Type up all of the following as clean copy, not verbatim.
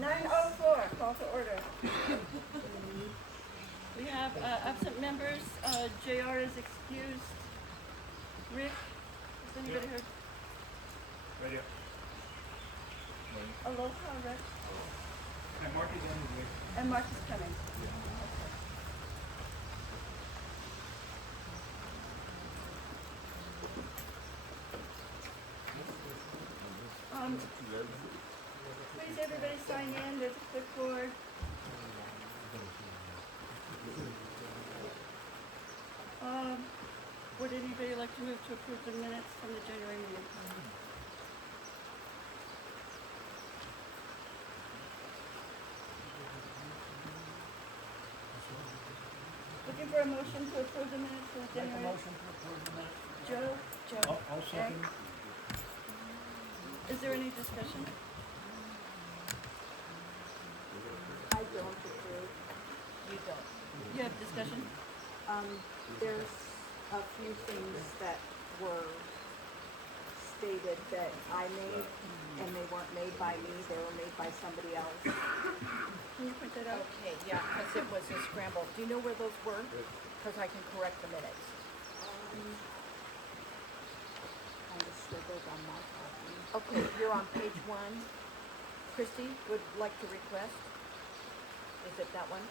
9:04, call to order. We have absent members. JR is excused. Rick, is anybody here? Right here. Aloha, Rick. And Mark is on his way. And Mark is coming. Please, everybody sign in. There's a clipboard. Would anybody like to move to approve the minutes from the January meeting? Looking for a motion to approve the minutes from the Make a January? motion to approve the minutes. Joe? I'll second. Is there any discussion? I don't approve. You don't. You have discussion? There's a few things that were stated that I made, and they weren't made by me, they were made by somebody else. Can you point that out? Okay, yeah, because it was a scramble. Do you know where those were? Because I can correct the minutes. Kind of scribbled on my copy. Okay, you're on page 1. Christy would like to request. Is it that one?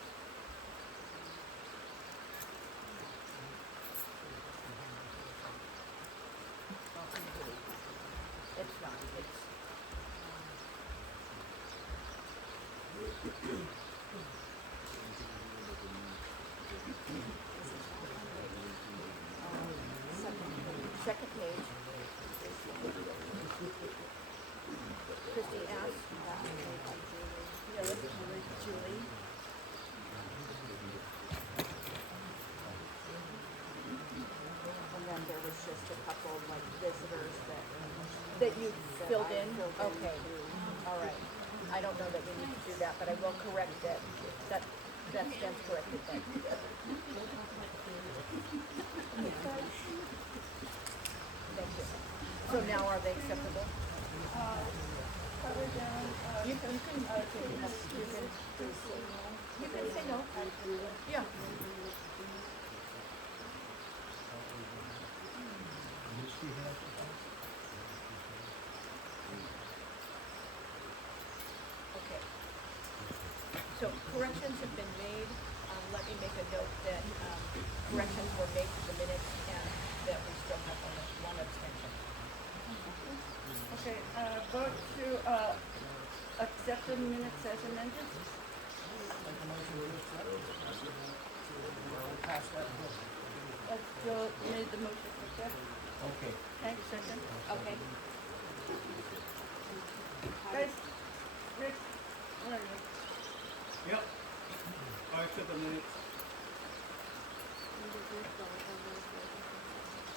It's not. It's second page. Christy asked. Yeah, that's Julie. And then there was just a couple like visitors That you filled I in? filled in Okay, too. all right. I don't know that we need to do that, but I will correct it. That stands corrected then. Thank you. So now are they acceptable? Cover down. You can say no. Yeah. Okay. So corrections have been made. Let me make a note that corrections were made to the minutes and that we still have one abstention. Okay, vote to accept the minutes as amended. Make a motion to accept. We'll pass that book. Joe made the motion to accept. Okay. Hank, second. Okay. Guys, Rick, where are you? Yep. I accept the minutes.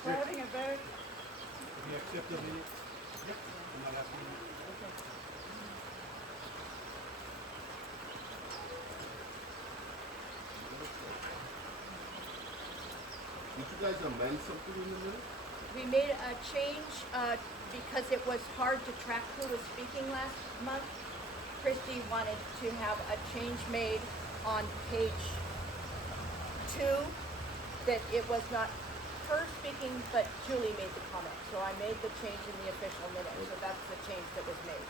We're having a vote. We accept the minutes. Yep. And I have to. Okay. Did you guys amend something in the minutes? We made a change because it was hard to track who was speaking last month. Christy wanted to have a change made on page 2 that it was not her speaking, but Julie made the comment. So I made the change in the official minutes. So that's the change that was made.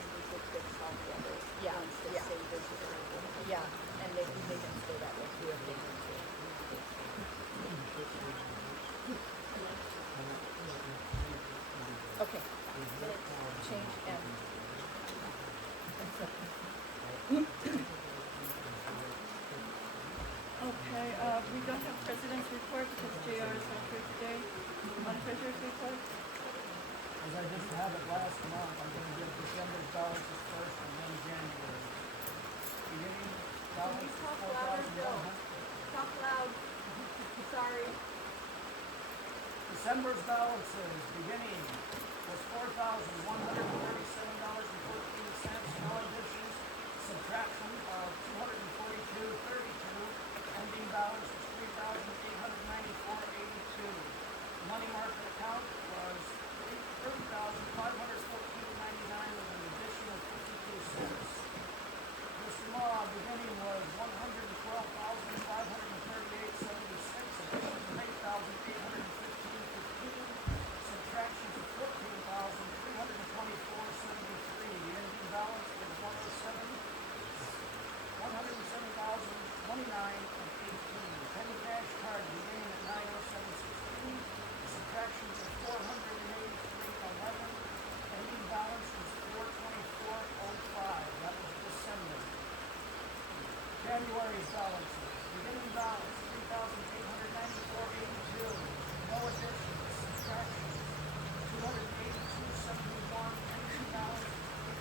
And we could fix all the others. Yeah, Ones that yeah. say visitor. Yeah, and they didn't stay that way. We were thinking too. Okay, minutes change and Okay, we don't have president's report because JR is not here today. On treasurer's report? As I just had it last month, I'm gonna give December's balances first and then January. Beginning balance talk four louder, thousand Bill? one hundred. Talk loud. Sorry. December's balances beginning was $4,137.14. No additions, subtraction of $242.32. Ending balance was $3,894.82. Money market account was $30,514. February's balances. Beginning balance, $3,894.82. No additions, subtractions, $282.71. Ending balance,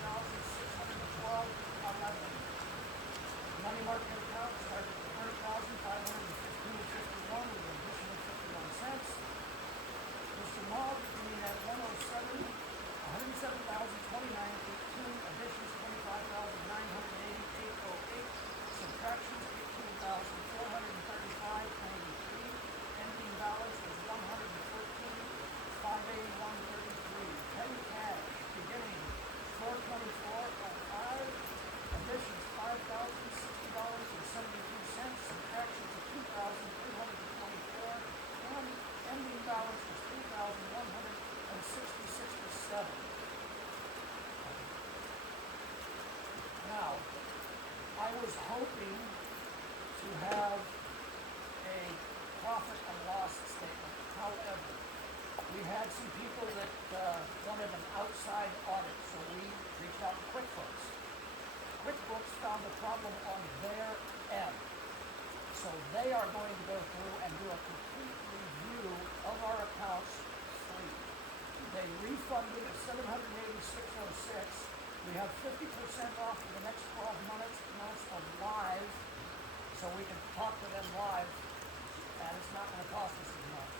$3,612.11. Money market account started at $100,515.51 with an addition of 51 cents. Mr. Mogg beginning at 107,029.18, additions 25,988.08, subtractions 18,435.93, ending balance is 114,581.33. Petty cash beginning 424.05, additions $5,060.72, subtractions of 2,324, and ending balance is 3,166.7. Now, I was hoping to have a profit and loss statement. However, we had some people that wanted an outside audit, so we reached out to QuickBooks. QuickBooks found a problem on their end. So they are going to go through and do a complete review of our accounts free. They refunded us $786.06. We have 50% off for the next 12 months of live, so we can talk to them live, and it's not going to cost us as much.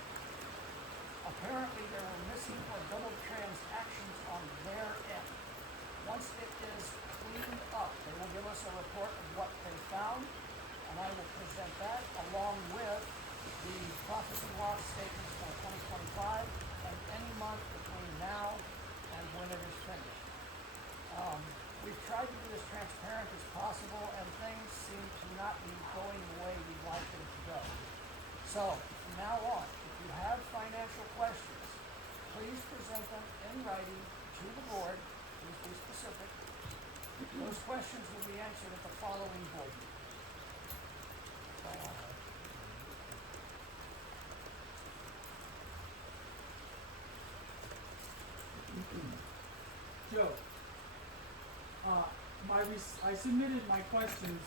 Apparently there were missing or double transactions on their end. Once it is cleaned up, they will give us a report of what they found, and I will present that along with the profit and loss statements for 2025 and any month between now and when it is finished. We've tried to be as transparent as possible, and things seem to not be going the way we'd like them to go. So, from now on, if you have financial questions, please present them in writing to the board. Please be specific. Those questions will be answered at the following board meeting. Joe, I submitted my questions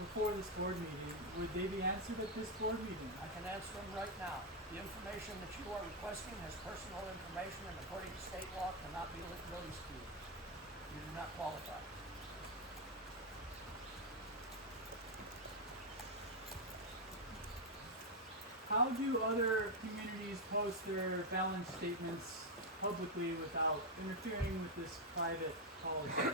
before this board meeting. Would they be answered at this board meeting? I can answer them right now. The information that you are requesting has personal information and according to state law cannot be released to you. You do not qualify. How do other communities post their balance statements publicly without interfering with this private policy?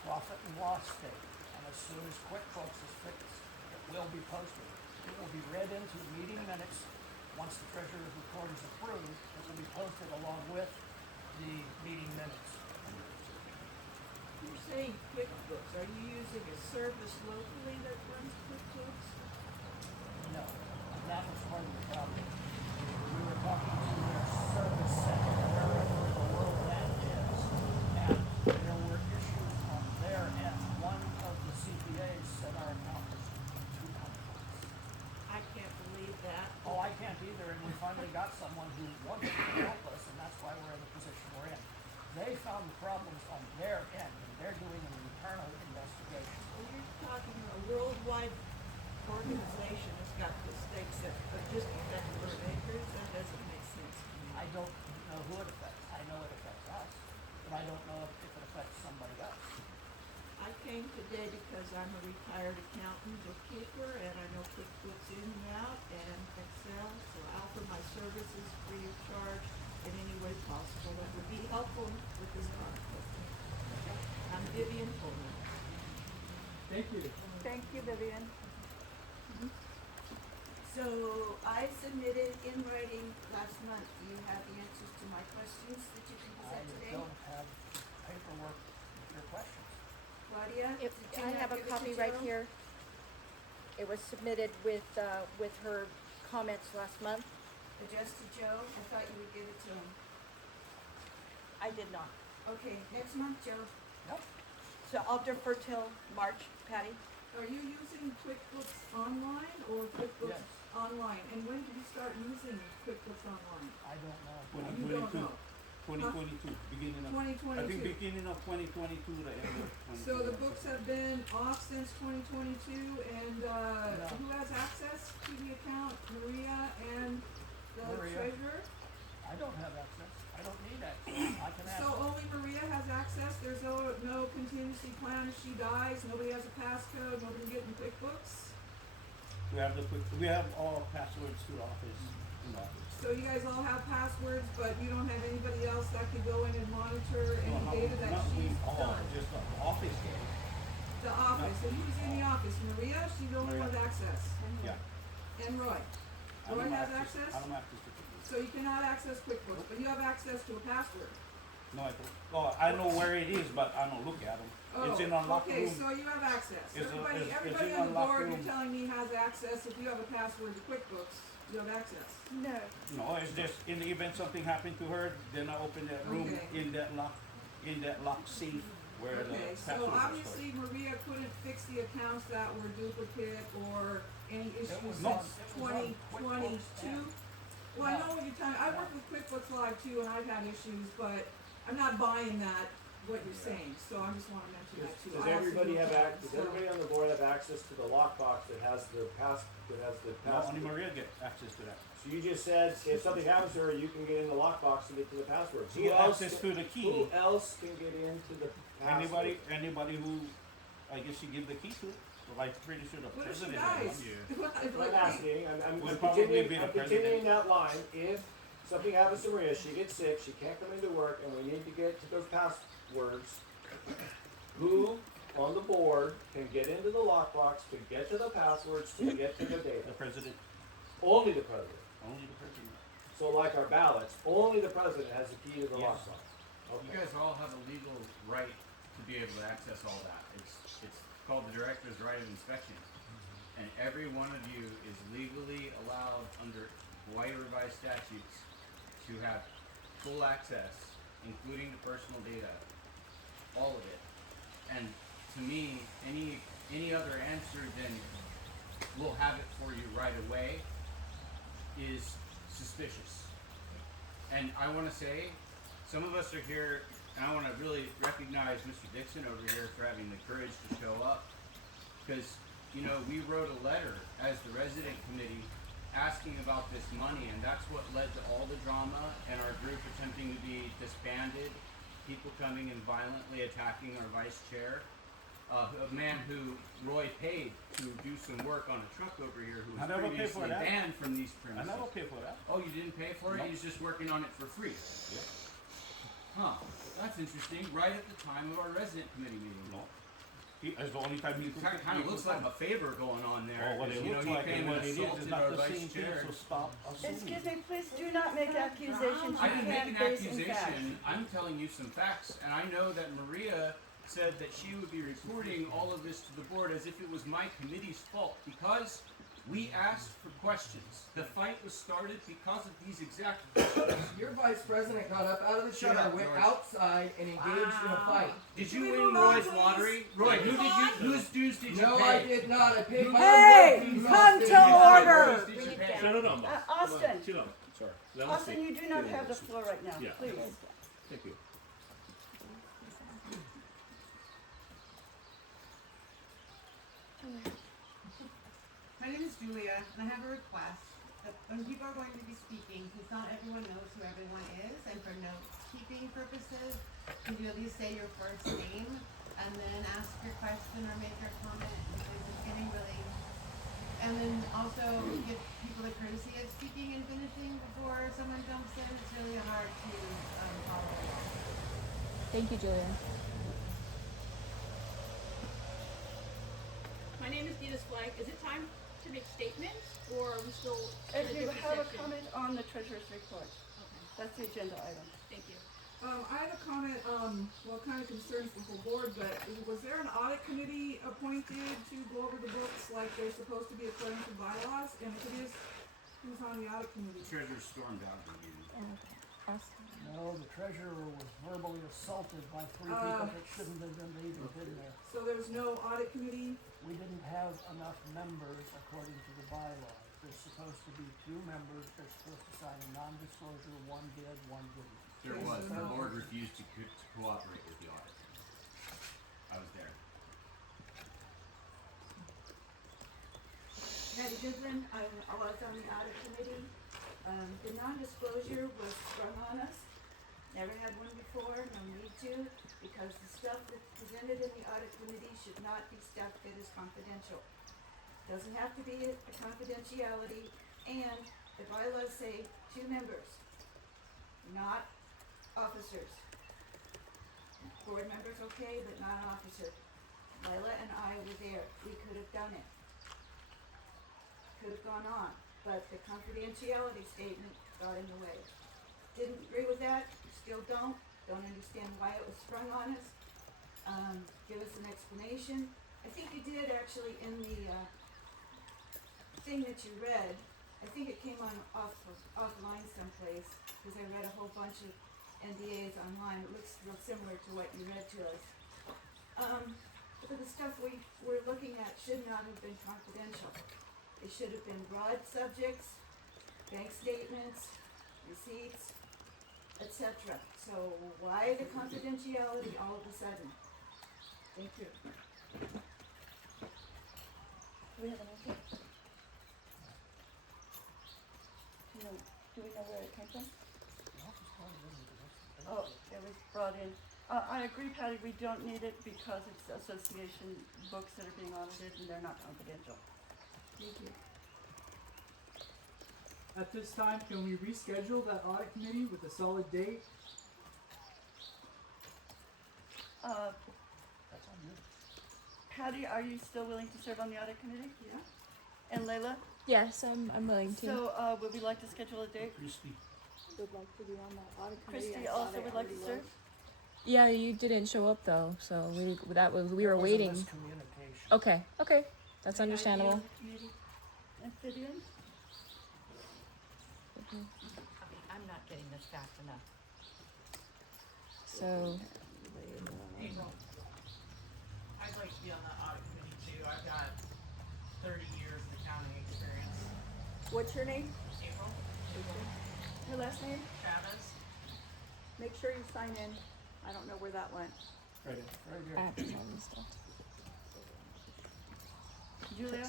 Profit and loss statement, and as soon as QuickBooks is fixed, it will be posted. It will be read into the meeting minutes. Once the treasurer's report is approved, it will be posted along with the meeting minutes. You're saying QuickBooks, are you using a service locally that runs QuickBooks? No, and that was part of the problem. We were talking to their service center, wherever the world end is, and there were issues on their end. One of the CPAs said our account was too complex. I can't believe that. Oh, I can't either, and we finally got someone who wanted to help us, and that's why we're in the position we're in. They found the problems on their end, and they're doing an internal investigation. Well, you're talking a worldwide organization has got the stakes that just affect Fern Acres. That doesn't make sense to me. I don't know who it affects. I know it affects us, but I don't know if it affects somebody else. I came today because I'm a retired accountant, bookkeeper, and I know QuickBooks in and out and Excel, so I'll offer my services free of charge in any way possible that would be helpful with this conflict. I'm Vivian Pullman. Thank you. Thank you, Vivian. So I submitted in writing last month. Do you have the answers to my questions that you can I present today? don't have paperwork with your questions. Claudia? If, did you I not have a give it to copy right Joe? here. It was submitted with her comments last month. Addressed to Joe? I thought you would give it to him. I did not. Okay, next month, Joe. Yep. So I'll defer till March, Patty. Are you using QuickBooks Online or QuickBooks Yes. Online? And when did you start using QuickBooks Online? I don't know. You don't know. 2022, beginning of. I think 2022. beginning of 2022 to end of 2022. So the books have been off since 2022, and who has access to the account? Maria and the Maria. treasurer? I don't have access. I don't need access. I can So access. only Maria has access, there's no contingency plan if she dies, nobody has a passcode, nobody can get in QuickBooks? We have all passwords to the office. In the office. So you guys all have passwords, but you don't have anybody else that could go in and monitor any No, data that not we she's all, done? just the office guys. The office, and who's in the office? Maria, she's the only one with Maria. access, Yeah. and Roy. I Roy don't has access- access? I don't access to QuickBooks. So you cannot access QuickBooks, but you have access to a password. No, I don't. Oh, I know where it is, but I don't look at them. It's in Oh, our locker okay, room. so you have access. It's Everybody in on the our locker board, you're room. telling me has access. If you have a password to QuickBooks, you have access. No. No, it's just in the event something happened to her, then I open that room Okay. in that lock safe where the Okay, passwords so are stored. obviously Maria couldn't fix the accounts that were duplicate or any issues was since No. twenty twenty-two. QuickBooks Well, I know what you're telling, I work with QuickBooks Live too, and I've had issues, but I'm not buying that, what you're saying, so I just wanna mention that too. Does I also everybody do have that, does so- everybody on the board have access to the lockbox that has the No, only Maria gets access to that. So you just said if something happens to her, you can get in the lockbox and get to the password. Who access to the key? Who else can get into the password? Anybody who, I guess you give the key to, so I'm pretty sure the What if she president has dies? one. I'm asking, I'm Would probably be the continuing president. that line. If something happens to Maria, she gets sick, she can't come into work, and we need to get to those passwords, who on the board can get into the lockbox to get to the passwords to get to the data? The president, Only the president. only the president. So like our ballots, only the president has the key to the Yes. lockbox. You Okay. guys all have a legal right to be able to access all that. It's called the director's right of inspection. And every one of you is legally allowed under Hawaii revised statutes to have full access, including the personal data, all of it. And to me, any other answer than we'll have it for you right away is suspicious. And I want to say, some of us are here, and I want to really recognize Mr. Dixon over here for having the courage to show up. Because, you know, we wrote a letter as the resident committee asking about this money, and that's what led to all the drama and our group attempting to be disbanded, people coming and violently attacking our vice chair. A man who Roy paid to do some work on a truck over here who I was never paid for previously that. banned from these I premises. never pay for that. Oh, you didn't pay for it? Nope. He's just working on it for free. Huh, that's interesting. Right at the time of our resident committee meeting. No. It's the only time you It can. kind of looks like a favor going on there. Oh, what it 'cause, you know, looks he like came and and what it is assaulted not our the vice same thing, chair. so stop assuming. Excuse me, please do not make accusations I you didn't make an can't base in fact. accusation. I'm telling you some facts, and I know that Maria said that she would be reporting all of this to the board as if it was my committee's fault because we asked for questions. The fight was started because of these exact questions. Your vice president got up out of the Shut chair, up, went George. outside, and engaged in a fight. Did Can you we win move on, Roy's please? lottery? Roy, Can we move whose dues did you No, pay? I did not. I paid my Hey, own dues. come to I'll order. Whose dues did you pay? Shut it down, boss. Austin, Chill out. Sorry. Let me Austin, speak. you do not have the floor right now, Yeah. please. Thank you. My name is Julia, and I have a request that when people are going to be speaking, since not everyone knows who everyone is, and for note-keeping purposes, can you at least say your first name and then ask your question or make your comment because it's getting really. And then also give people the courtesy of speaking and finishing before someone jumps in. It's really hard to follow along. Thank you, Julia. My name is Dina Flake. Is it time to make statements, or are we still in If a you different have a section? comment on the treasurer's report, Okay, that's the agenda item. thank you. I have a comment, well, it kind of concerns the whole board, but was there an audit committee appointed to go over the books like they're supposed to be according to bylaws? And if it is, who's on the audit committee? Treasurer stormed out of the meeting. No, the treasurer was verbally assaulted by three people that shouldn't have been even been there. So there's no audit committee? We didn't have enough members according to the bylaws. There's supposed to be 2 members. They're supposed to sign a non-disclosure. One did, one didn't. There was, the board refused to cooperate with the audit. I was there. Patty Goodwin, I was on the audit committee. The non-disclosure was sprung on us. Never had one before, no need to, because the stuff that's presented in the audit committee should not be stuff that is confidential. Doesn't have to be a confidentiality, and the bylaws say 2 members, not officers. Board members okay, but not an officer. Lila and I were there, we could have done it. Could have gone on, but the confidentiality statement got in the way. Didn't agree with that, still don't understand why it was sprung on us. Give us an explanation. I think you did actually in the, thing that you read. I think it came on offline someplace, because I read a whole bunch of NDAs online. It looks real similar to what you read to us. But the stuff we were looking at should not have been confidential. It should have been broad subjects, bank statements, receipts, etc. So why the confidentiality all of a sudden? Thank you. Do we have an answer? Do we know where it came from? Oh, it was brought in. I agree, Patty, we don't need it because it's association books that are being audited and they're not confidential. Thank you. At this time, can we reschedule that audit committee with a solid date? Patty, are you still willing to serve on the audit committee? Yeah. And Layla? Yes, I'm willing to. So, would we like to schedule a date? Christie. Would like to be on that audit committee. Christy I thought also I would like to already serve? was. Yeah, you didn't show up though, so we were There waiting. was a miscommunication. Okay, that's May I be understandable. on the committee? Amphibian? I'm not getting this fast enough. So April. I'd like to be on the audit committee too. I've got 30 years of accounting experience. What's your name? April. Your last name? Travis. Make sure you sign in. I don't know where that went. Right in. Right here. I have to sign this stuff. Julia?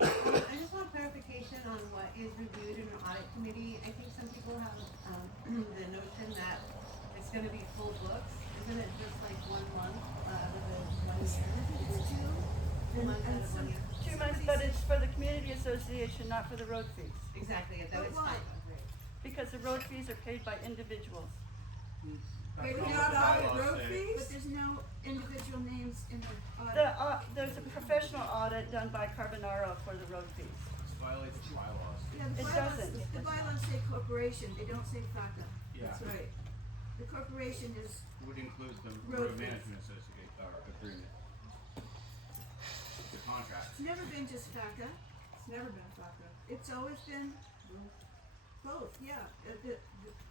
I just want clarification on what is reviewed in an audit committee. I think some people have, the notion that it's gonna be full books. Isn't it just like 1 month, out of the 1 year? It's 2. 2 months out of 1 year. 2 months, but it's for the community association, not for the road fees. Exactly, that But is why? fine. Because the road fees are paid by individuals. Maybe That's not all the audit bylaws road say. fees, but there's no individual names in the audit. There's a professional audit done by Carbonaro for the road fees. This violates the bylaws. Yeah, the It bylaws, doesn't. the bylaws say corporation, they don't say FACA. Yeah. That's right. The corporation is, Would include the Road road fees. management associate, or agreement. The contract. it's never been just FACA. It's never been FACA. It's always been both, yeah.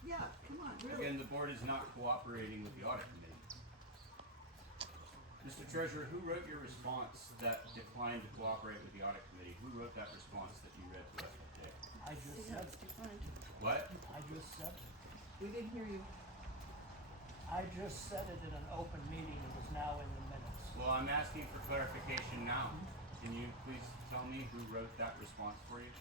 Yeah, come on, really. Again, the board is not cooperating with the audit committee. Mr. Treasurer, who wrote your response that declined to cooperate with the audit committee? Who wrote that response that you read to us today? I just said it. What? I just said it. We didn't hear you. I just said it in an open meeting. It was now in the minutes. Well, I'm asking for clarification now. Can you please tell me who wrote that response for you?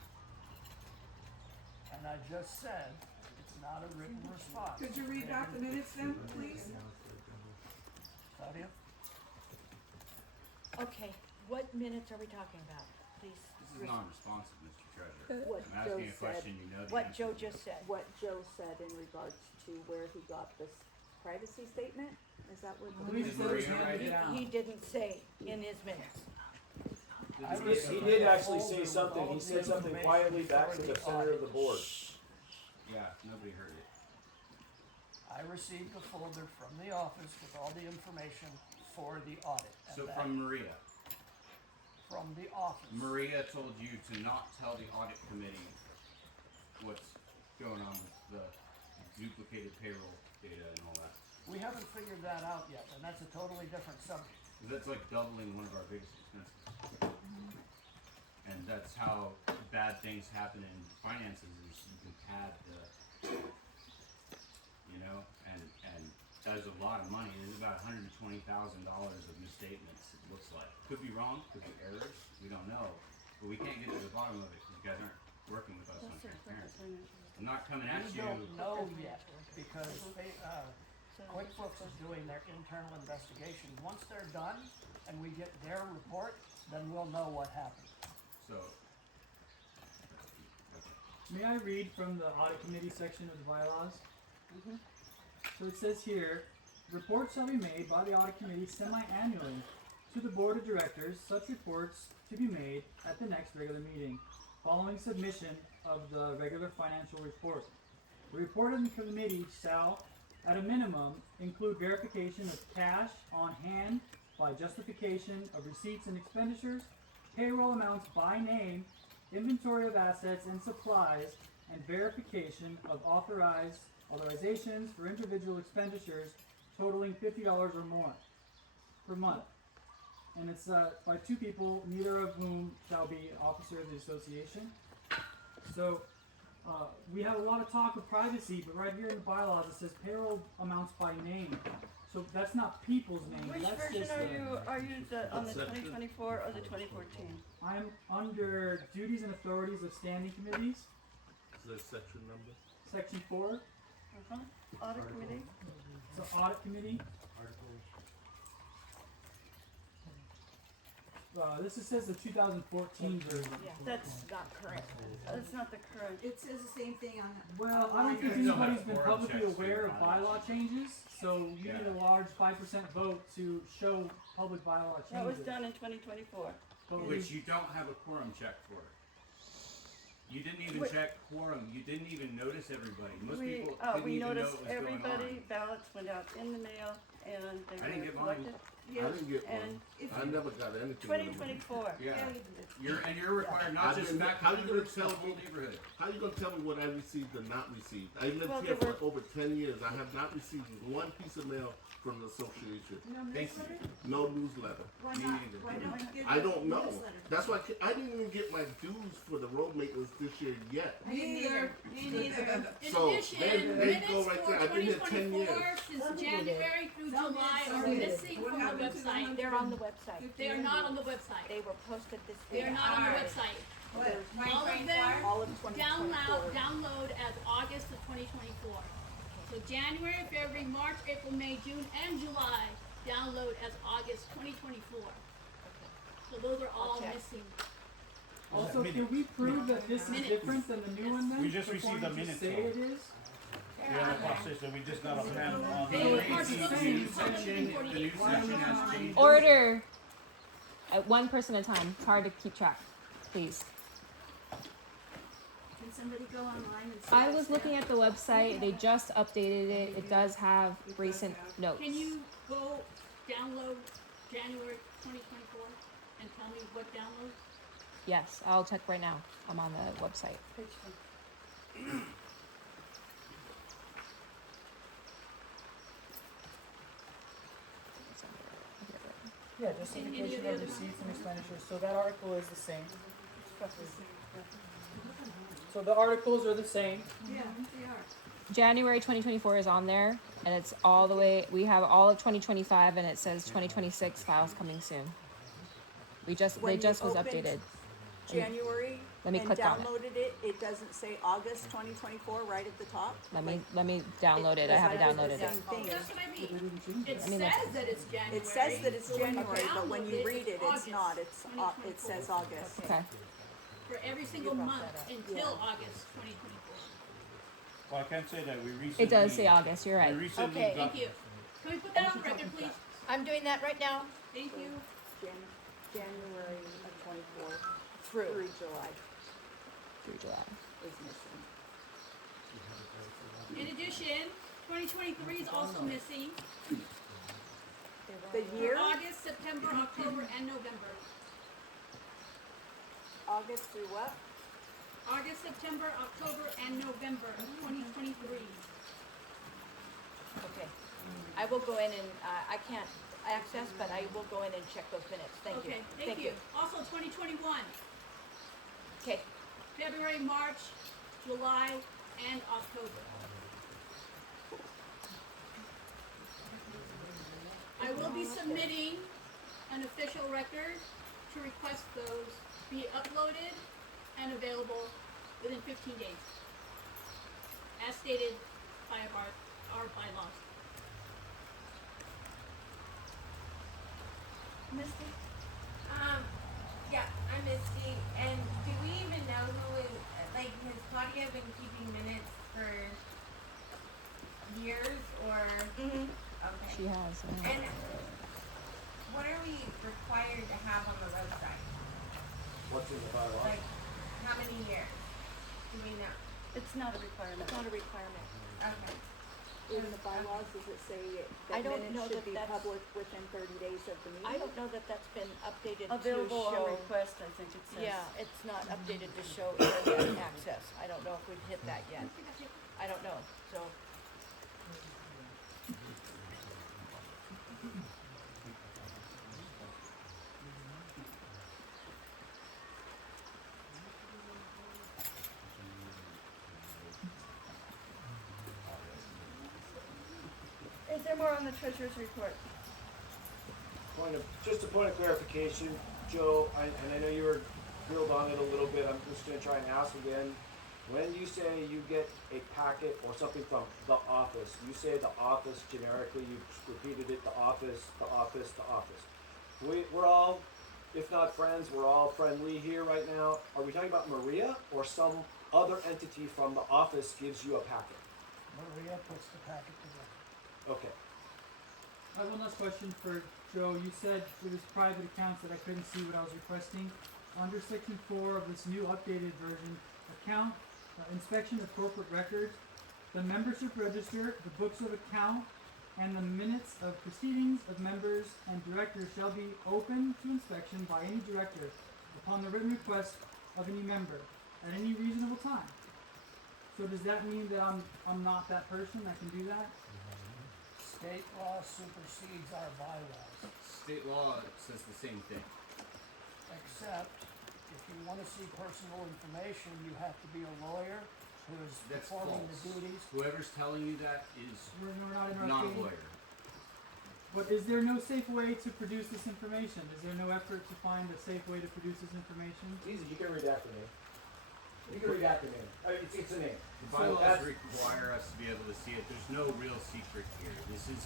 And I just said, it's not a written response. Could you read out the minutes then, please? Claudia? Okay, what minutes are we talking about, please? This is non-responsive, Mr. Treasurer. What I'm Joe asking a question said. you know the What answer Joe to. just said. What Joe said in regards to where he got this privacy statement? Is that what? I believe Did he said it was Maria write handed it? down. He didn't say in his minutes. He did actually say something. He said something quietly back to the center of the board. Yeah, nobody heard it. I received a folder from the office with all the information for the audit. And So that- from Maria. From the office. Maria told you to not tell the audit committee what's going on with the duplicated payroll data and all that. We haven't figured that out yet, and that's a totally different subject. That's like doubling one of our biggest expenses. And that's how bad things happen in finances is you can pad the, you know, and that is a lot of money. There's about $120,000 of misstatements, it looks like. Could be wrong, could be errors, we don't know. But we can't get to the bottom of it because you guys aren't working with us on transparency. I'm not coming at We you. don't know yet, because QuickBooks is doing their internal investigation. Once they're done, and we get their report, then we'll know what happened. So, May I read from the audit committee section of the bylaws? So it says here, reports shall be made by the audit committee semi-annually to the board of directors, such reports to be made at the next regular meeting, following submission of the regular financial report. The report of the committee shall, at a minimum, include verification of cash on hand by justification of receipts and expenditures, payroll amounts by name, inventory of assets and supplies, and verification of authorizations for individual expenditures totaling $50 or more per month. And it's by two people, neither of whom shall be an officer of the association. So we have a lot of talk of privacy, but right here in the bylaws it says payroll amounts by name. So that's not people's names. Which That's version just are you on the Section. 2024 or the 2014? I'm under duties and authorities of standing committees, Is there a section number? section 4. Audit committee? So audit committee. This is, says the 2014 version. That's not current. That's not the current. It says the same thing on. Well, I don't think You still have anybody's been quorum publicly checks aware too, of by the way. bylaw changes, so you Yeah. need a large 5% vote to show public bylaw changes. That was done in 2024. But which you don't have a quorum check for. You didn't even check quorum. You didn't even notice everybody. Most people didn't We even know noticed what was going everybody, on. ballots went out in the mail, and they I didn't were get mine. collected. I didn't get And one. I never got anything. in the mail. 2024. Yeah. You're required not I just didn't- back how to you the gonna tell whole me? neighborhood. How you gonna tell me what I received and not received? I lived Well, here they for over 10 years. I have not received one piece of mail from the association. Thank you. No newsletter. Why Me not? neither. Why don't you get I your don't know. newsletter? That's why I didn't even get my dues for the road maintenance this year yet. Me neither. Me neither. In So, addition, there you minutes go right for there. I've been here 10 2024 years. since January through Some July did, are some did. missing What from the happened to them? website. They're on the website. They are not on the website. They were posted this week. They are not on the Alright. website. What? All of them All of 2024. download as August of 2024. So January, February, March, April, May, June, and July download as August 2024. So those are all check. missing. Also, can we prove that this is Minutes. different than the new one then? We just before received you the minutes, say though. it is? We have a process that we just got off hand on. They are supposed to be published in The new 48 section has changed. Order. One person at a time. It's hard to keep track. Please. Can somebody go online and see? I was looking at the website. They just updated it. It does have recent notes. Can you go download January 2024 and tell me what download? Yes, I'll check right now. I'm on the website. Page 10. Yeah, justification of receipts and expenditures. So that article is the same. So the articles are the same. Yeah, they are. January 2024 is on there, and it's all the way. We have all of 2025, and it says 2026 files coming soon. They just was updated. January Let me and click on it. downloaded it, it doesn't say August 2024 right at the top. Let me download it. I have it downloaded. Same thing. That's what I mean. It I mean, says that it's January. It says that it's so when you January, but when you download read it, it's August not. It's it 2024. says August. Okay. For every single month until August 2024. Well, I can't say that we recently. It does say August. You're right. We recently Okay. got. Thank you. Can we put that on the record, please? I'm doing that right now. Thank you. January of 24 Through. July Through July. is missing. In addition, 2023 is also missing. The For year, August, September, October, and November. August through what? August, September, October, and November of 2023. Okay. I will go in and, I can't access, but I will go in and check those minutes. Thank you. Okay, thank you. Also, 2021, Okay. February, March, July, and October. submitting an official record to request those be uploaded and available within 15 days, as stated by our bylaws. Misty? Yeah, I'm Misty, and do we even know who is, like, has Claudia been keeping minutes for years, or? Mm-hmm. Okay. She has. Yeah. And what are we required to have on the website? What's in the bylaw? Like, how many years? Do we know? It's not a requirement. It's not a requirement. Okay. In the bylaws, does it say I that don't minutes know should that be that's- published within 30 days of the meeting? I don't know that that's been updated Available to show. on request, I think it says. Yeah, it's not updated to show internet access. I don't know if we've hit that yet. I don't know, so. Is there more on the treasurer's report? Just a point of clarification, Joe, and I know you were drilled on it a little bit, I'm just gonna try and ask again. When you say you get a packet or something from the office, you say the office generically, you repeated it, the office, the office, the office. We're all, if not friends, we're all friendly here right now. Are we talking about Maria or some other entity from the office gives you a packet? Maria puts the packet together. Okay. I have one last question for Joe. You said it was private accounts that I couldn't see what I was requesting. Under section 4 of this new updated version, account, inspection of corporate records, the membership register, the books of account, and the minutes of proceedings of members and directors shall be open to inspection by any director upon the written request of any member at any reasonable time. So does that mean that I'm not that person that can do that? State law supersedes our bylaws, State law says the same thing. except if you wanna see personal information, you have to be a lawyer who is That's performing the false. duties. Whoever's telling you that is We're not not a interrupting. lawyer. But is there no safe way to produce this information? Is there no effort to find a safe way to produce this information? Easy, you can redact the name. You can redact the name. It's a name. The So bylaws that's- require us to be able to see it. There's no real secret here. This is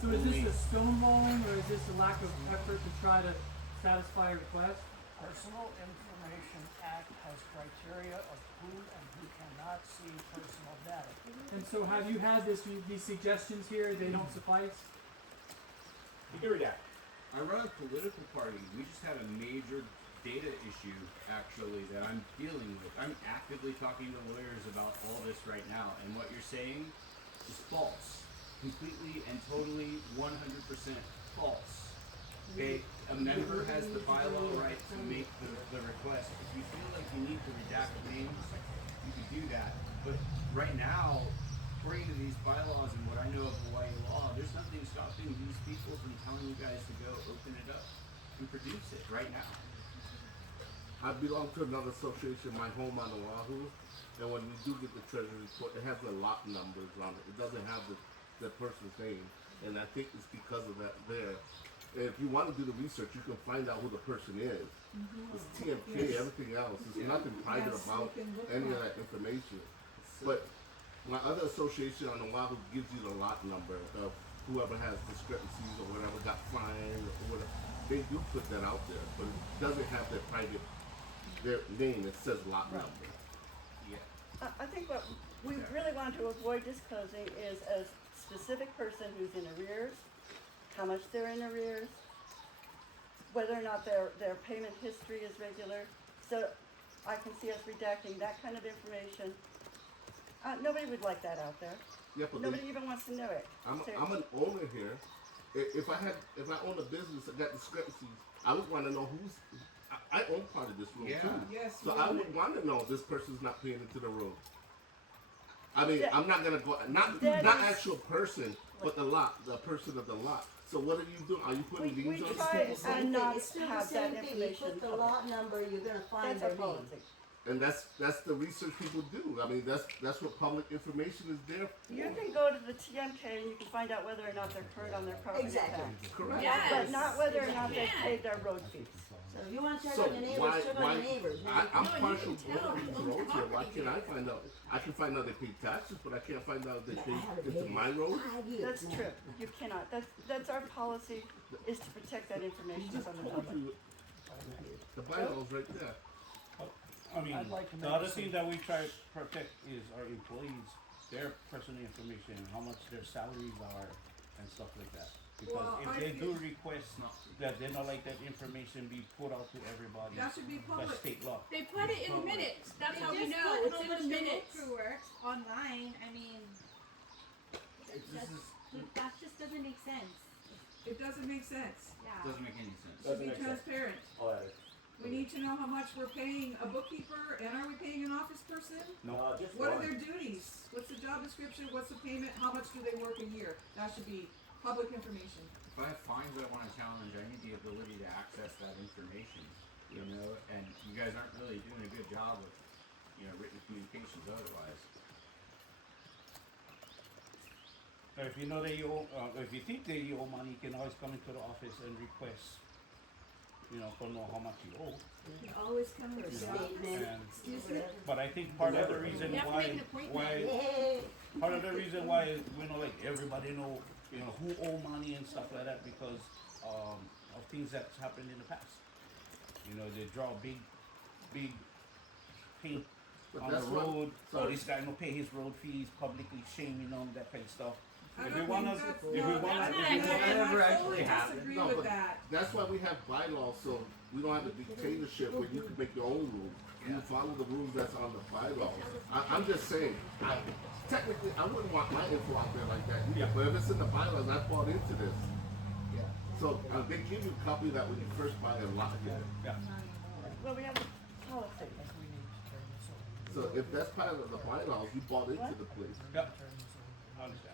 So is only- this a stonewalling or is this a lack of effort to try to satisfy a request? Personal Information Act has criteria of who and who cannot see personal data. And so have you had these suggestions here, they don't suffice? You can redact. I run a political party. We just had a major data issue actually that I'm dealing with. I'm actively talking to lawyers about all this right now, and what you're saying is false. Completely and totally 100% false. Okay, a member has the bylaw right to make the request. If you feel like you need to redact names, you can do that. But right now, according to these bylaws and what I know of Hawaii law, there's nothing stopping these people from telling you guys to go open it up and produce it right now. I belong to another association, my home on Oahu, and when you do get the treasury report, it has the lot numbers on it. It doesn't have the person's name, and I think it's because of that there. And if you want to do the research, you can find out who the person is. It's TMK, everything else. There's nothing private Yes, about you can look any of at that information. But my other association on Oahu gives you the lot number of whoever has discrepancies or whatever got fined or whatever. They do put that out there, but it doesn't have their name. It says lot number. Yeah. I think what we really want to avoid disclosing is a specific person who's in arrears, how much they're in arrears, whether or not their payment history is regular. So I can see us redacting that kind of information. Nobody would like that out there. Yeah, but Nobody even wants to know it. I'm So- an owner here. If I own a business that got discrepancies, I would want to know who's. I own part of this room Yeah. too. Yes, So you I own would it. want to know if this person's not paying into the room. I mean, That- I'm not gonna go not that not is- actual person, but the person of the lot. So what are you doing? Are you putting We liens on try this? and not It's still the have that same thing, you information put the public. lot number, you're gonna find That's our their name. policy. And that's the research people do. I mean, that's what public information is there for. You can go to the TMK and you can find out whether or not they're current on their property Exactly. tax. Correct. Yes. But not whether or not they Yeah. paid their road fees. So if you want to charge So on your neighbors, why, charge on why, your neighbors. I'm No, you partial can tell to who owns roads here. Why property can't I here. find out? I can find out they pay taxes, but I can't find out they But I pay haven't into paid my road. 5 years That's now. true. You cannot. That's our policy, is to protect that information from the Told public. you. The bylaws right there. I mean, I'd like to the make other some- thing that we try to protect is our employees, their personal information, how much their salaries are, and stuff like that. Because Well, if I they do feel- request that they don't like that information be put out to everybody, That should be that's public. state law. They put it in minutes. That's how we Just know. put It's how in much the they work minutes. for work online, I mean, This is, that just doesn't make sense. It doesn't make sense. Yeah. doesn't make any sense. Should Doesn't be make sense. transparent. I'll add it. We need to know how much we're paying a bookkeeper, and are we paying an office person? Just What are one. their duties? What's the job description? What's the payment? How much do they work a year? That should be public information. If I have fines I want to challenge, I need the ability to access that information, you know, and you guys aren't really doing a good job with, you know, written communications otherwise. Or if you know that you owe, if you think that you owe money, you can always come into the office and request, to know how much you owe. You can always come with a statement. And, Excuse me? but I think part of the reason You have to why, make an appointment. Hey. part of the reason why is like everybody know, who owe money and stuff like that because of things that's happened in the past. They draw big paint But on the that's what- road. sorry. This guy no pay his road fees, publicly shaming them, that kind of stuff. I If don't we wanna, think that's- if we no, wanna, that's if not we accurate. wanna, never I actually totally happened. disagree No, with but that. that's why we have bylaws, so we don't have a dictatorship where you can make your own rules. You follow the rules that's on the bylaws. I'm just saying, technically, I wouldn't want my info out there like that either, but if it's in the bylaws, I bought into this. So they give you a copy of that when you first buy a lot here. yeah. Well, we have a policy. So if that's part of the bylaws, you bought into the place. Yeah. I understand.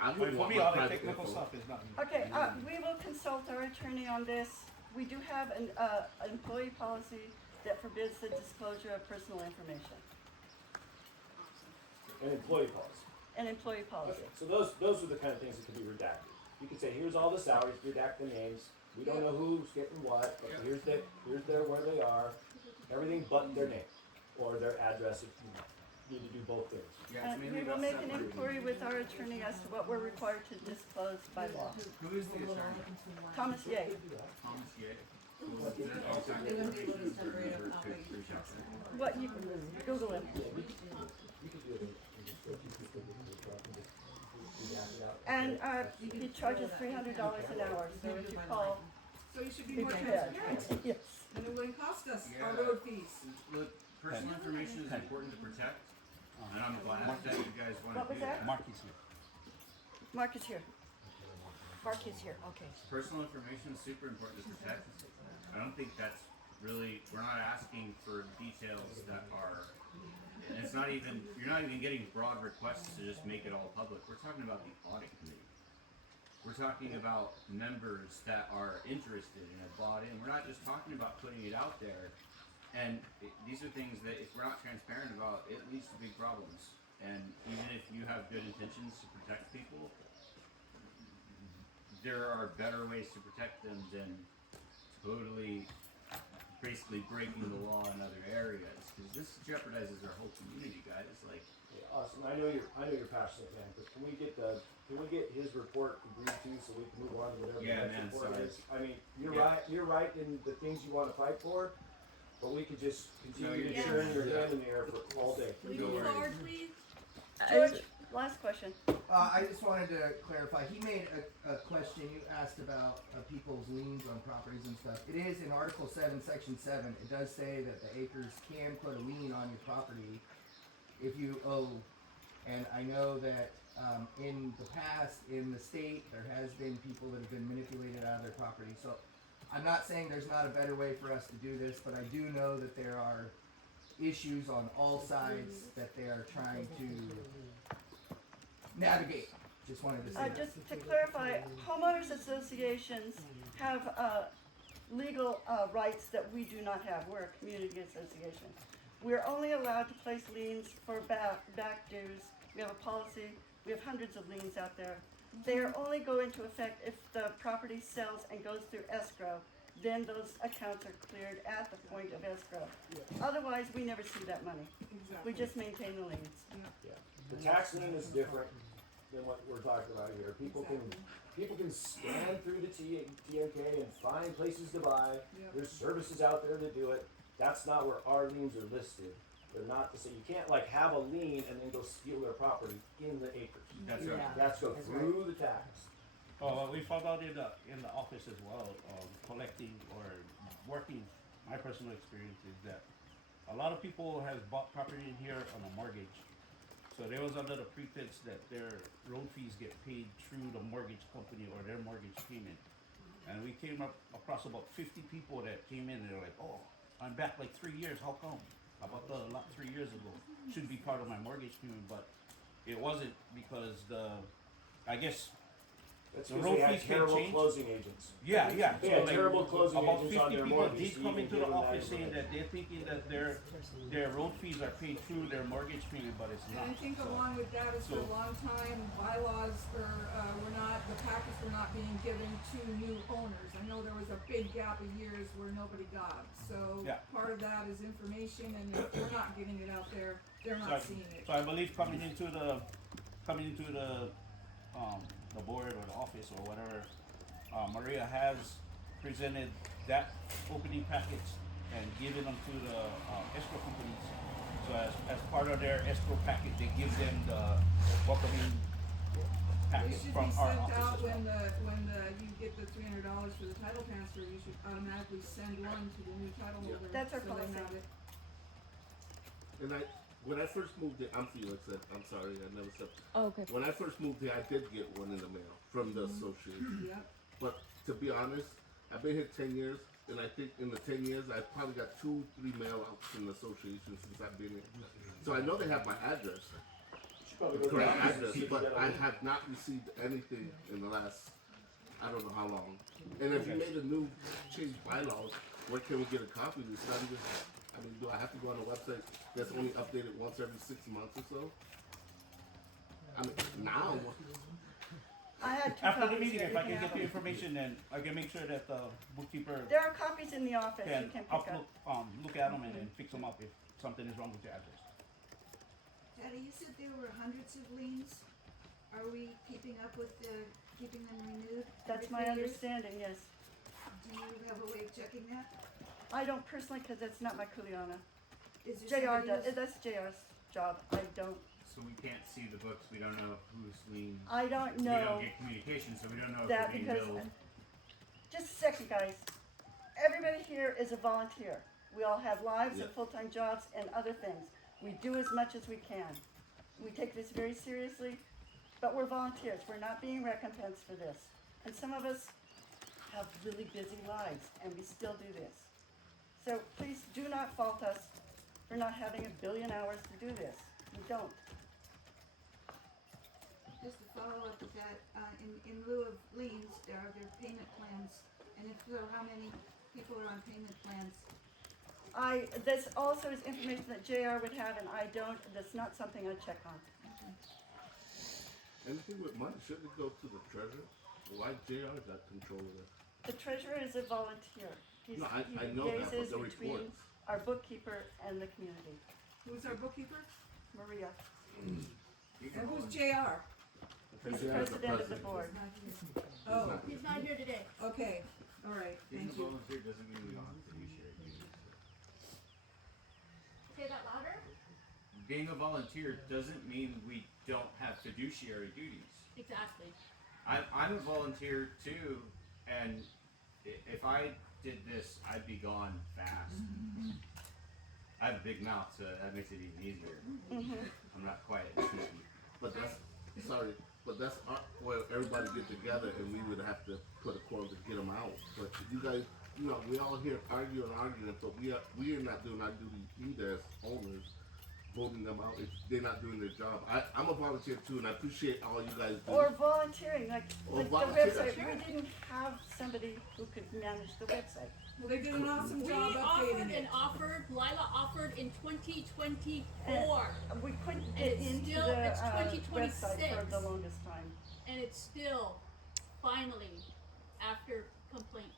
I But wouldn't for want me, my all the private technical info. stuff is not. Okay, we will consult our attorney on this. We do have an employee policy that forbids the disclosure of personal information. An employee policy. An employee policy. Okay, so those are the kind of things that can be redacted. You can say, here's all the salaries, redact the names. We don't know who's getting what, but here's their where they are. Everything but their name or their address if you need to do both things. Yeah, it's And mainly we will about make an separating. inquiry with our attorney as to what we're required to disclose by law. Who is the attorney? Thomas Ye. Thomas Ye. Cool. Is there any contact information for whoever could reach out to him? What, you Google him. You could do it. And he charges $300 an hour, so if you call, So you should be be more prepared. transparent, Yes. and it wouldn't cost us our Yeah. road fees. Look, personal information is important to protect, and I'm glad that you guys want What to was do that? that. Mark is here. Mark is here. Mark is here, okay. Personal information is super important to protect. I don't think that's really, we're not asking for details that are, and it's not even, you're not even getting broad requests to just make it all public. We're talking about the audit committee. We're talking about members that are interested and have bought in. We're not just talking about putting it out there. And these are things that if we're not transparent about, it leads to big problems. And even if you have good intentions to protect people, there are better ways to protect them than totally basically breaking the law in other areas. Because this jeopardizes our whole community, guys. Like, Yeah, awesome. I know you're passionate, man. But can we get his report agreed to so we can move on to whatever Yeah, the man, next report sorry. is? I mean, you're Yeah. right in the things you want to fight for, but we could just continue you're to good. turn your hand in the air for all day. Can we Don't move worry. forward, please? George, last question. I just wanted to clarify. He made a question. You asked about people's liens on properties and stuff. It is in Article 7, Section 7. It does say that the acres can put a lien on your property if you owe. And I know that in the past, in the state, there has been people that have been manipulated out of their property. So I'm not saying there's not a better way for us to do this, but I do know that there are issues on all sides that they are trying to navigate. Just wanted to say that. Just to clarify, homeowners associations have legal rights that we do not have. We're a community association. We're only allowed to place liens for back dues. We have a policy, we have hundreds of liens out there. They are only go into effect if the property sells and goes through escrow. Then those accounts are cleared at the point of escrow. Otherwise, we never see that money. We just maintain the liens. Yeah. The tax lien is different than what we're talking about here. People can scan through the TMK and find places to buy. There's services out there to do it. That's not where our liens are listed. They're not to say, you can't like have a lien and then go steal their property in the acres. That's right. That's go through the tax. Oh, we found out in the office as well, collecting or working. My personal experience is that a lot of people has bought property in here on a mortgage. So they was under the pretense that their road fees get paid through the mortgage company or their mortgage payment. And we came across about 50 people that came in and they're like, oh, I'm back like 3 years, how come? I bought the lot 3 years ago. Should be part of my mortgage payment, but it wasn't because I guess That's the because road they had fees can terrible change. closing agents. Yeah. They had So, like, terrible closing about agents on 50 their people mortgage, did so you come can into give the them that office saying information. that they're thinking that their road fees are paid through their mortgage payment, but it's And not. I think So- along with that is for a so- long time, bylaws the packets were not being given to new owners. I know there was a big gap of years where nobody got, so Yeah. part of that is information, and if we're not getting it out there, they're not seeing it. So I believe coming into the board or the office or whatever, Maria has presented that opening package and given them to the escrow companies. So as part of their escrow packet, they give them the welcoming It package should from be our sent office out as well. when you get the $300 for the title transfer, you should automatically send one to the new title Yeah. holder. That's our so they policy. have it. And when I first moved here, I'm Felix. I'm sorry, I never said. Oh, okay. When I first moved here, I did get one in the mail from the association. Yep. But to be honest, I've been here 10 years, and I think in the 10 years, I've probably got 2-3 mail outs from the association since I've been here. So I know they have my address, Probably the go correct down and address, see if you but got a I lien. have not received anything in the last, I don't know how long. And if you made a new change bylaws, where can we get a copy of this? Do I have to go on a website that's only updated once every 6 months or so? I mean, now, I had two After the copies meeting, here. if You I can have get the them. information, then I can make sure that the bookkeeper There are copies in the office you can can pick upload, up. look at them and then fix them up if something is wrong with the address. Patty, you said there were hundreds of liens. Are we keeping up with keeping them renewed? That's every my 3 years? understanding, yes. Do you have a way of checking that? I don't personally, because it's not my kuleana. Is there JR somebody does, who's- that's JR's job. I don't. So we can't see the books, we don't know who's lien. I don't We know don't get communication, so we don't know if that they're being because, billed. just a second, guys. Everybody here is a volunteer. We all have lives and Yeah. full-time jobs and other things. We do as much as we can. We take this very seriously, but we're volunteers. We're not being recompensed for this. And some of us have really busy lives, and we still do this. So please do not fault us for not having 1 billion hours to do this. We don't. Just to follow up with that, in lieu of liens, are there payment plans? And if so, how many people are on payment plans? This also is information that JR would have, and I don't, that's not something I check on. anything with money, shouldn't it go to the treasurer? Why JR got control of it? The treasurer is a volunteer. He No, I know that, but liaises the between reports. our bookkeeper and the community. Who's our bookkeeper? Maria, And who's JR? he's JR is the president of the president. board. Oh, He's not here today. okay, all right, Being a thank you. volunteer doesn't mean we don't have fiduciary duties. Say that louder. Being a volunteer doesn't mean we don't have fiduciary duties. Exactly. I'm a volunteer too, and if I did this, I'd be gone fast. I have a big mouth, so that makes it even easier. I'm not quiet and sneaky. But that's where everybody get together and we would have to put a quorum to get them out. But you guys, we all here arguing, but we are not doing our duty either as owners. voting them out if they're not doing their job. I'm a volunteer too, and I appreciate all you guys do. Or volunteering, like Or the volunteer, website, sure. we didn't have somebody who could manage the website. Well, they did an awesome We job updating it. Lila offered in 2024. We couldn't And get it's into still- the it's website for 2026. the longest time. And it's still, finally, after complaints.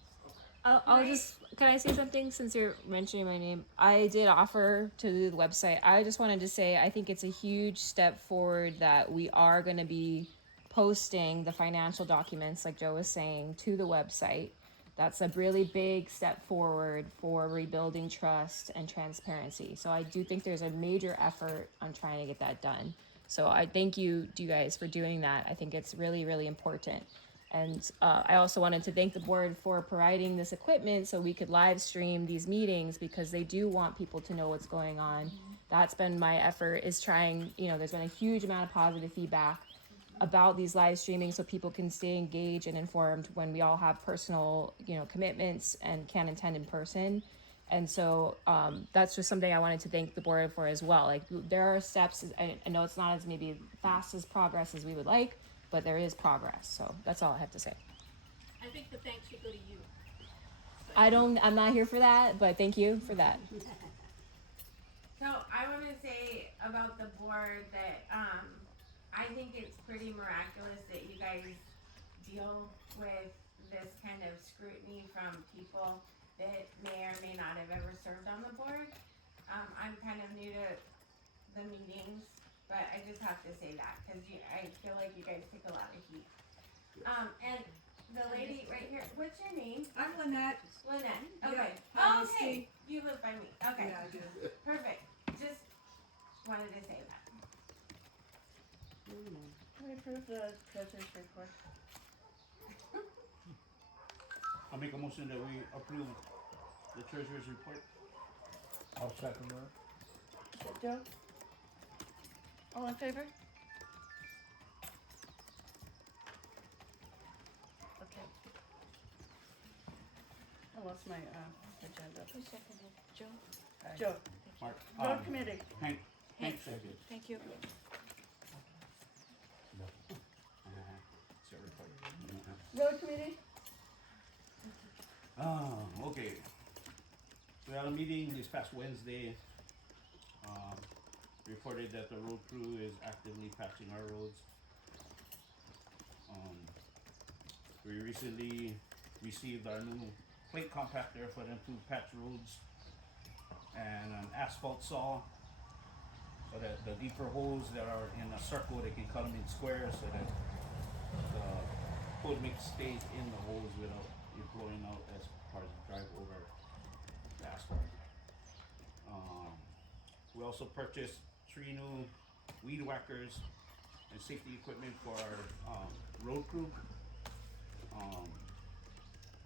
I'll just, can I say something since you're mentioning my name? I did offer to do the website. I just wanted to say I think it's a huge step forward that we are going to be posting the financial documents, like Joe was saying, to the website. That's a really big step forward for rebuilding trust and transparency. So I do think there's a major effort on trying to get that done. So I thank you guys for doing that. I think it's really, really important. And I also wanted to thank the board for providing this equipment so we could live stream these meetings, because they do want people to know what's going on. That's been my effort, is trying, there's been a huge amount of positive feedback about these live streaming so people can stay engaged and informed when we all have personal, commitments and can't attend in person. And so that's just something I wanted to thank the board for as well. Like, there are steps. I know it's not as maybe fast as progress as we would like, but there is progress. So that's all I have to say. I think the thanks should go to you. I'm not here for that, but thank you for that. So I want to say about the board that I think it's pretty miraculous that you guys deal with this kind of scrutiny from people that may or may not have ever served on the board. I'm kind of new to the meetings, but I just have to say that because I feel like you guys take a lot of heat. And the lady right here, what's your name? I'm Lynette. Lynette. Yeah, Okay. hi, Okay. You live by me. Okay. Yeah, I do. Perfect. Just wanted to say that. Can we approve the treasurer's report? I'll make a motion that we approve the treasurer's report. I'll second that. Joe? All in favor? Okay. I lost my agenda. Who seconded? Joe? Joe, Mark. road committee. Hank seconded. Thank you. It's your report. Road committee? Okay. We had a meeting this past Wednesday. Reported that the road crew is actively patching our roads. We recently received our new plate compactor for them to patch roads, and an asphalt saw so that the deeper holes that are in a circle, they can cut them in squares so that the foot mix stays in the holes without it blowing out as cars drive over the asphalt. We also purchased 3 new weed whackers and safety equipment for our road crew.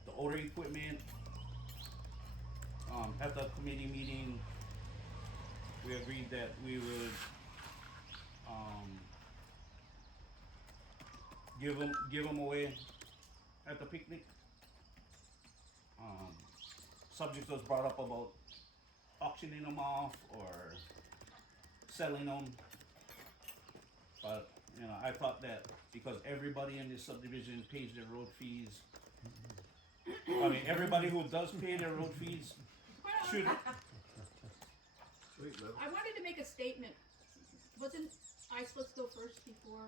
The odor equipment, at the committee meeting, we agreed that we would give them away at the picnic. Subject was brought up about auctioning them off or selling them, but I thought that because everybody in this subdivision pays their road fees, I mean everybody who does pay their road fees should. I wanted to make a statement. Wasn't I supposed to go first before?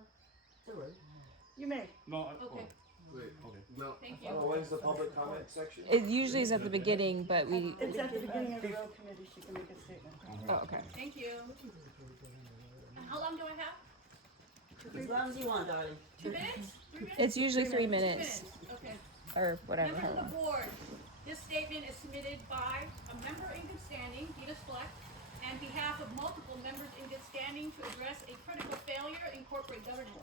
You may. No. Okay. Wait, Okay. no. Thank you. Oh, when's the public comment section? It usually is at the beginning, but we. It's at the beginning of the road committee, she can make a statement. Oh, okay. Thank you. How long do I have? As long as you want, darling. 2 minutes? 3 minutes? It's usually 3 2 minutes. Okay. Or whatever. Members of however. the board, this statement is submitted by a member in good standing, Gita Fleck, and behalf of multiple members in good standing to address a critical failure in corporate governance.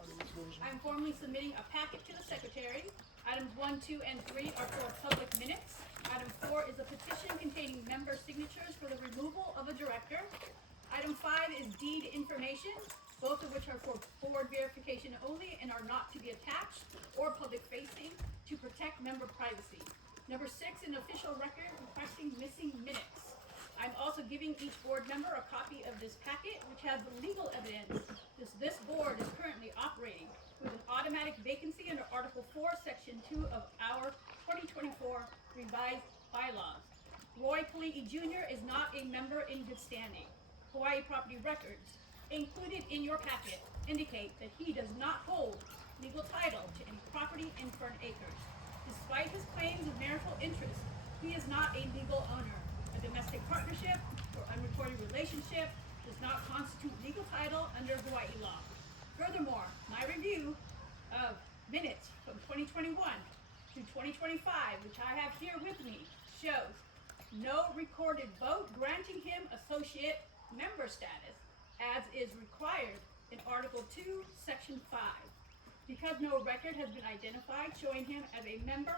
I am formally submitting a packet to the secretary. Items 1, 2, and 3 are for public minutes. Item 4 is a petition containing member signatures for the removal of a director. Item 5 is deed information, both of which are for board verification only and are not to be attached or public facing to protect member privacy. Number 6, an official record requesting missing minutes. I'm also giving each board member a copy of this packet, which has the legal evidence. This board is currently operating with an automatic vacancy under Article 4, Section 2 of our 2024 revised bylaws. Roy Kalii Jr. is not a member in good standing. Hawaii property records included in your packet indicate that he does not hold legal title to any property in Fern Acres. Despite his claims of marital interest, he is not a legal owner. A domestic partnership or unrecorded relationship does not constitute legal title under Hawaii law. Furthermore, my review of minutes from 2021 to 2025, which I have here with me, shows no recorded vote granting him associate member status, as is required in Article 2, Section 5. Because no record has been identified showing him as a member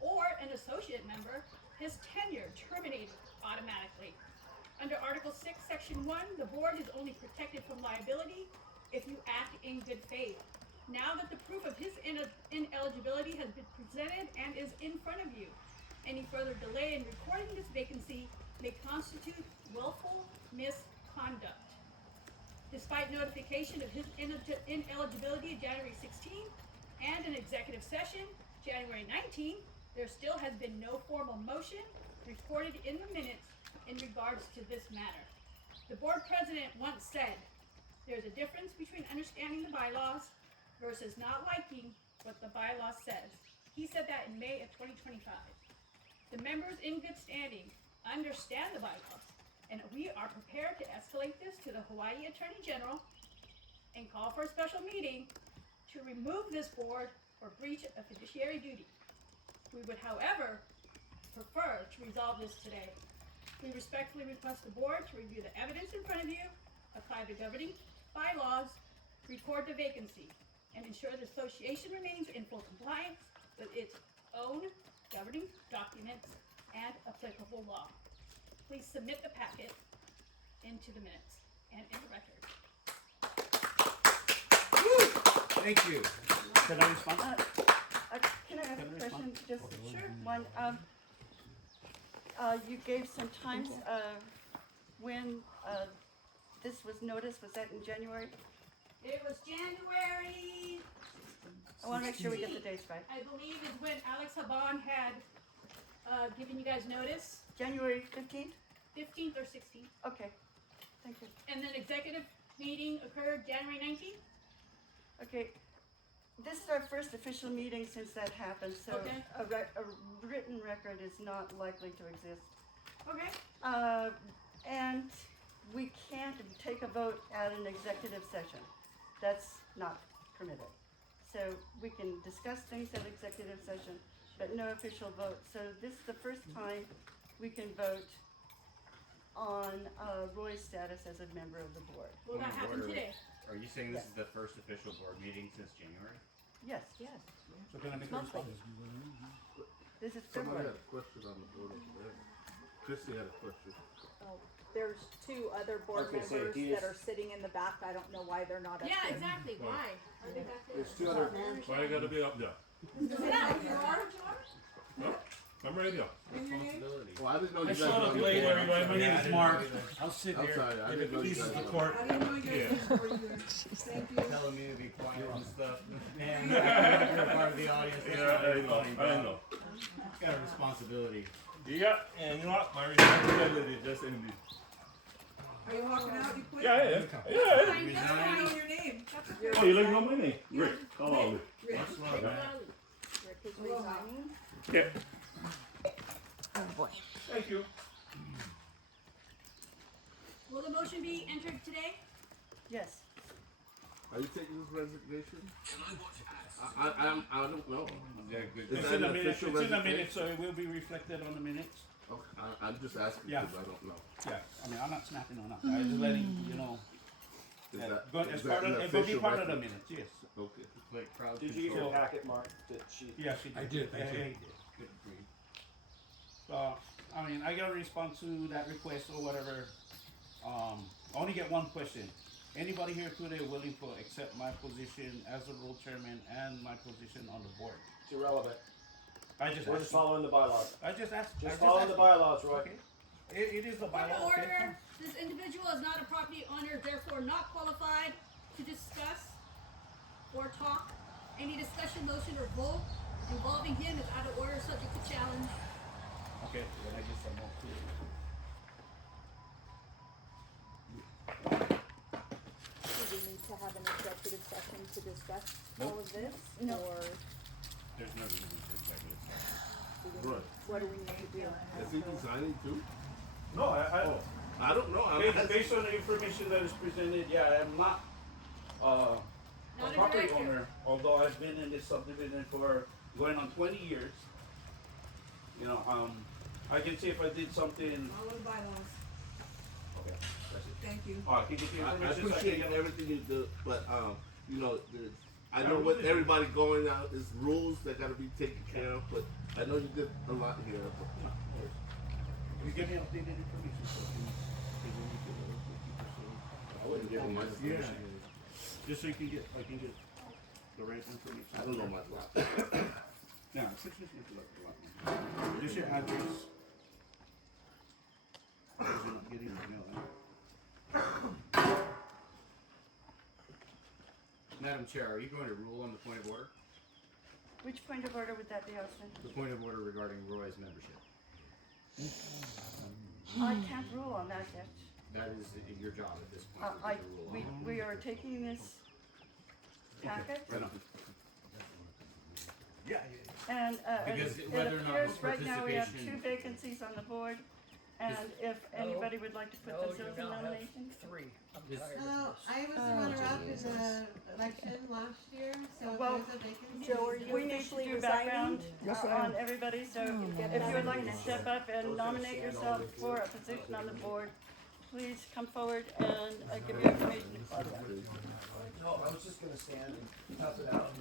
or an associate member, his tenure terminated automatically. Under Article 6, Section 1, the board is only protected from liability if you act in good faith. Now that the proof of his ineligibility has been presented and is in front of you, any further delay in recording this vacancy may constitute willful misconduct. Despite notification of his ineligibility January 16 and an executive session January 19, there still has been no formal motion recorded in the minutes in regards to this matter. The board president once said, there's a difference between understanding the bylaws versus not liking what the bylaw says. He said that in May of 2025. The members in good standing understand the bylaws, and we are prepared to escalate this to the Hawaii Attorney General and call for a special meeting to remove this board for breach of fiduciary duty. We would, however, prefer to resolve this today. We respectfully request the board to review the evidence in front of you, apply the governing bylaws, record the vacancy, and ensure the association remains in full compliance with its own governing documents and applicable law. Please submit the packet into the minutes and in the record. Thank you. Can I respond? Can I ask a question? Just Sure. one. You gave some times when this was noticed. Was that in January? It was January. I want to make sure we get the dates right. I believe is when Alex Haban had given you guys notice. January 15th? 15th or 16th. Okay, thank you. And then executive meeting occurred January 19th. Okay, this is our first official meeting since that happened, so Okay. a written record is not likely to exist. Okay. And we can't take a vote at an executive session. That's not permitted. So we can discuss things at executive session, but no official vote. So this is the first time we can vote on Roy's status as a member of the board. Well, that happened today. Are you saying this is the first official board meeting since January? Yes. Yes. So can I make a response? This is Somebody February. had a question on the board over there. Christy had a question. Oh, there's two other board Okay, so members he is- that are sitting in the back. I don't know why they're not up Yeah, there. exactly. Why? Are they back there? There's two other. Why you gotta be up there? Sit down. You are. No, I'm right here. Responsibility. Oh, I didn't know you I guys showed were up on the late, board. everybody. My name is Mark. I'll sit I'm here. sorry, I If didn't it know you pleases guys the were- court. I didn't know you guys Yeah. were here. Thank you. Telling me to be quiet and stuff. And you're part of the audience. That's Yeah, not I your know. funny, I bro. know. Got a responsibility. Yeah, and you know what? My responsibility just in the. Are you walking out? You quit? Yeah. That's fine. That's Resign. fine. Your name. That's okay. Oh, you like know my name? Rick. Oh, Rick. Rick. Much love, man. Rick is resigning. Yeah. Oh boy. Thank you. Will the motion be entered today? Yes. Are you taking this resignation? I don't know. Yeah, good. Is It's that in an the minutes. official It's in the resignation? minutes, so it will be reflected on the minutes. Okay, I'm just asking Yeah. because I don't know. Yeah. I mean, I'm not snapping on that. I'm just letting you know. Is that that, but is as that part an of, it will be official part of the record? minutes. Yes. Okay. Like crowd Did you get control. your packet, Mark? That she. Yeah, she did. I did, thank you. Yeah, he did. Good grief. So, I mean, I gotta respond to that request or whatever. I only get one question. Anybody here today willing to accept my position as the role chairman and my position on the board? It's irrelevant. I just We're asked just you. following the bylaws. I just asked. I Just following asked the you. bylaws, Roy. Okay. It is the Point of bylaw, okay? order, this individual is not a property owner, therefore not qualified to discuss or talk. Any discussion, motion, or vote involving him is out of order, subject to challenge. Okay, then I guess I'm all clear. Do we need to have an executive session to discuss Nope. all of this? No. Or There's no reason for executive session. do we Right. what do we need to do? Is he resigning too? No, I don't know. based on the information that is presented, yeah, I'm not, a Not a property director. owner, although I've been in this subdivision for going on 20 years. You know, I can say if I did something, Follow the bylaws. okay, that's it. Thank you. I can get the I information. so I appreciate can get- everything you do, but you know, I Yeah, know we what did. everybody going out is rules that gotta be taken care of, but I know you did a lot here. But, You give me updated information, so I can I wouldn't give him my information. just so you can get, I can get the right information. I don't know my lot. Yeah, 650 is a lot. Just your address. Because you're not getting the mail, huh? Madam Chair, are you going to rule on the point of order? Which point of order would that be, Austin? The point of order regarding Roy's membership. I can't rule on that yet. That is your job at this point. is to rule on. We are taking this packet, Right on. Yeah, and Because it whether or not appears right now we have participation- 2 vacancies on the board, and if anybody would like to put themselves in nomination. 3. I'm This- tired So of this. I was the runner-up in the election last year, so if Well, there's a vacancy. Joe, are you We need to officially do resigning? background Yes, I am. on everybody, so Get if you would that like to step up and nominate yourself for a position on the board, please come forward and give your information. No, I was just gonna stand and tough it out.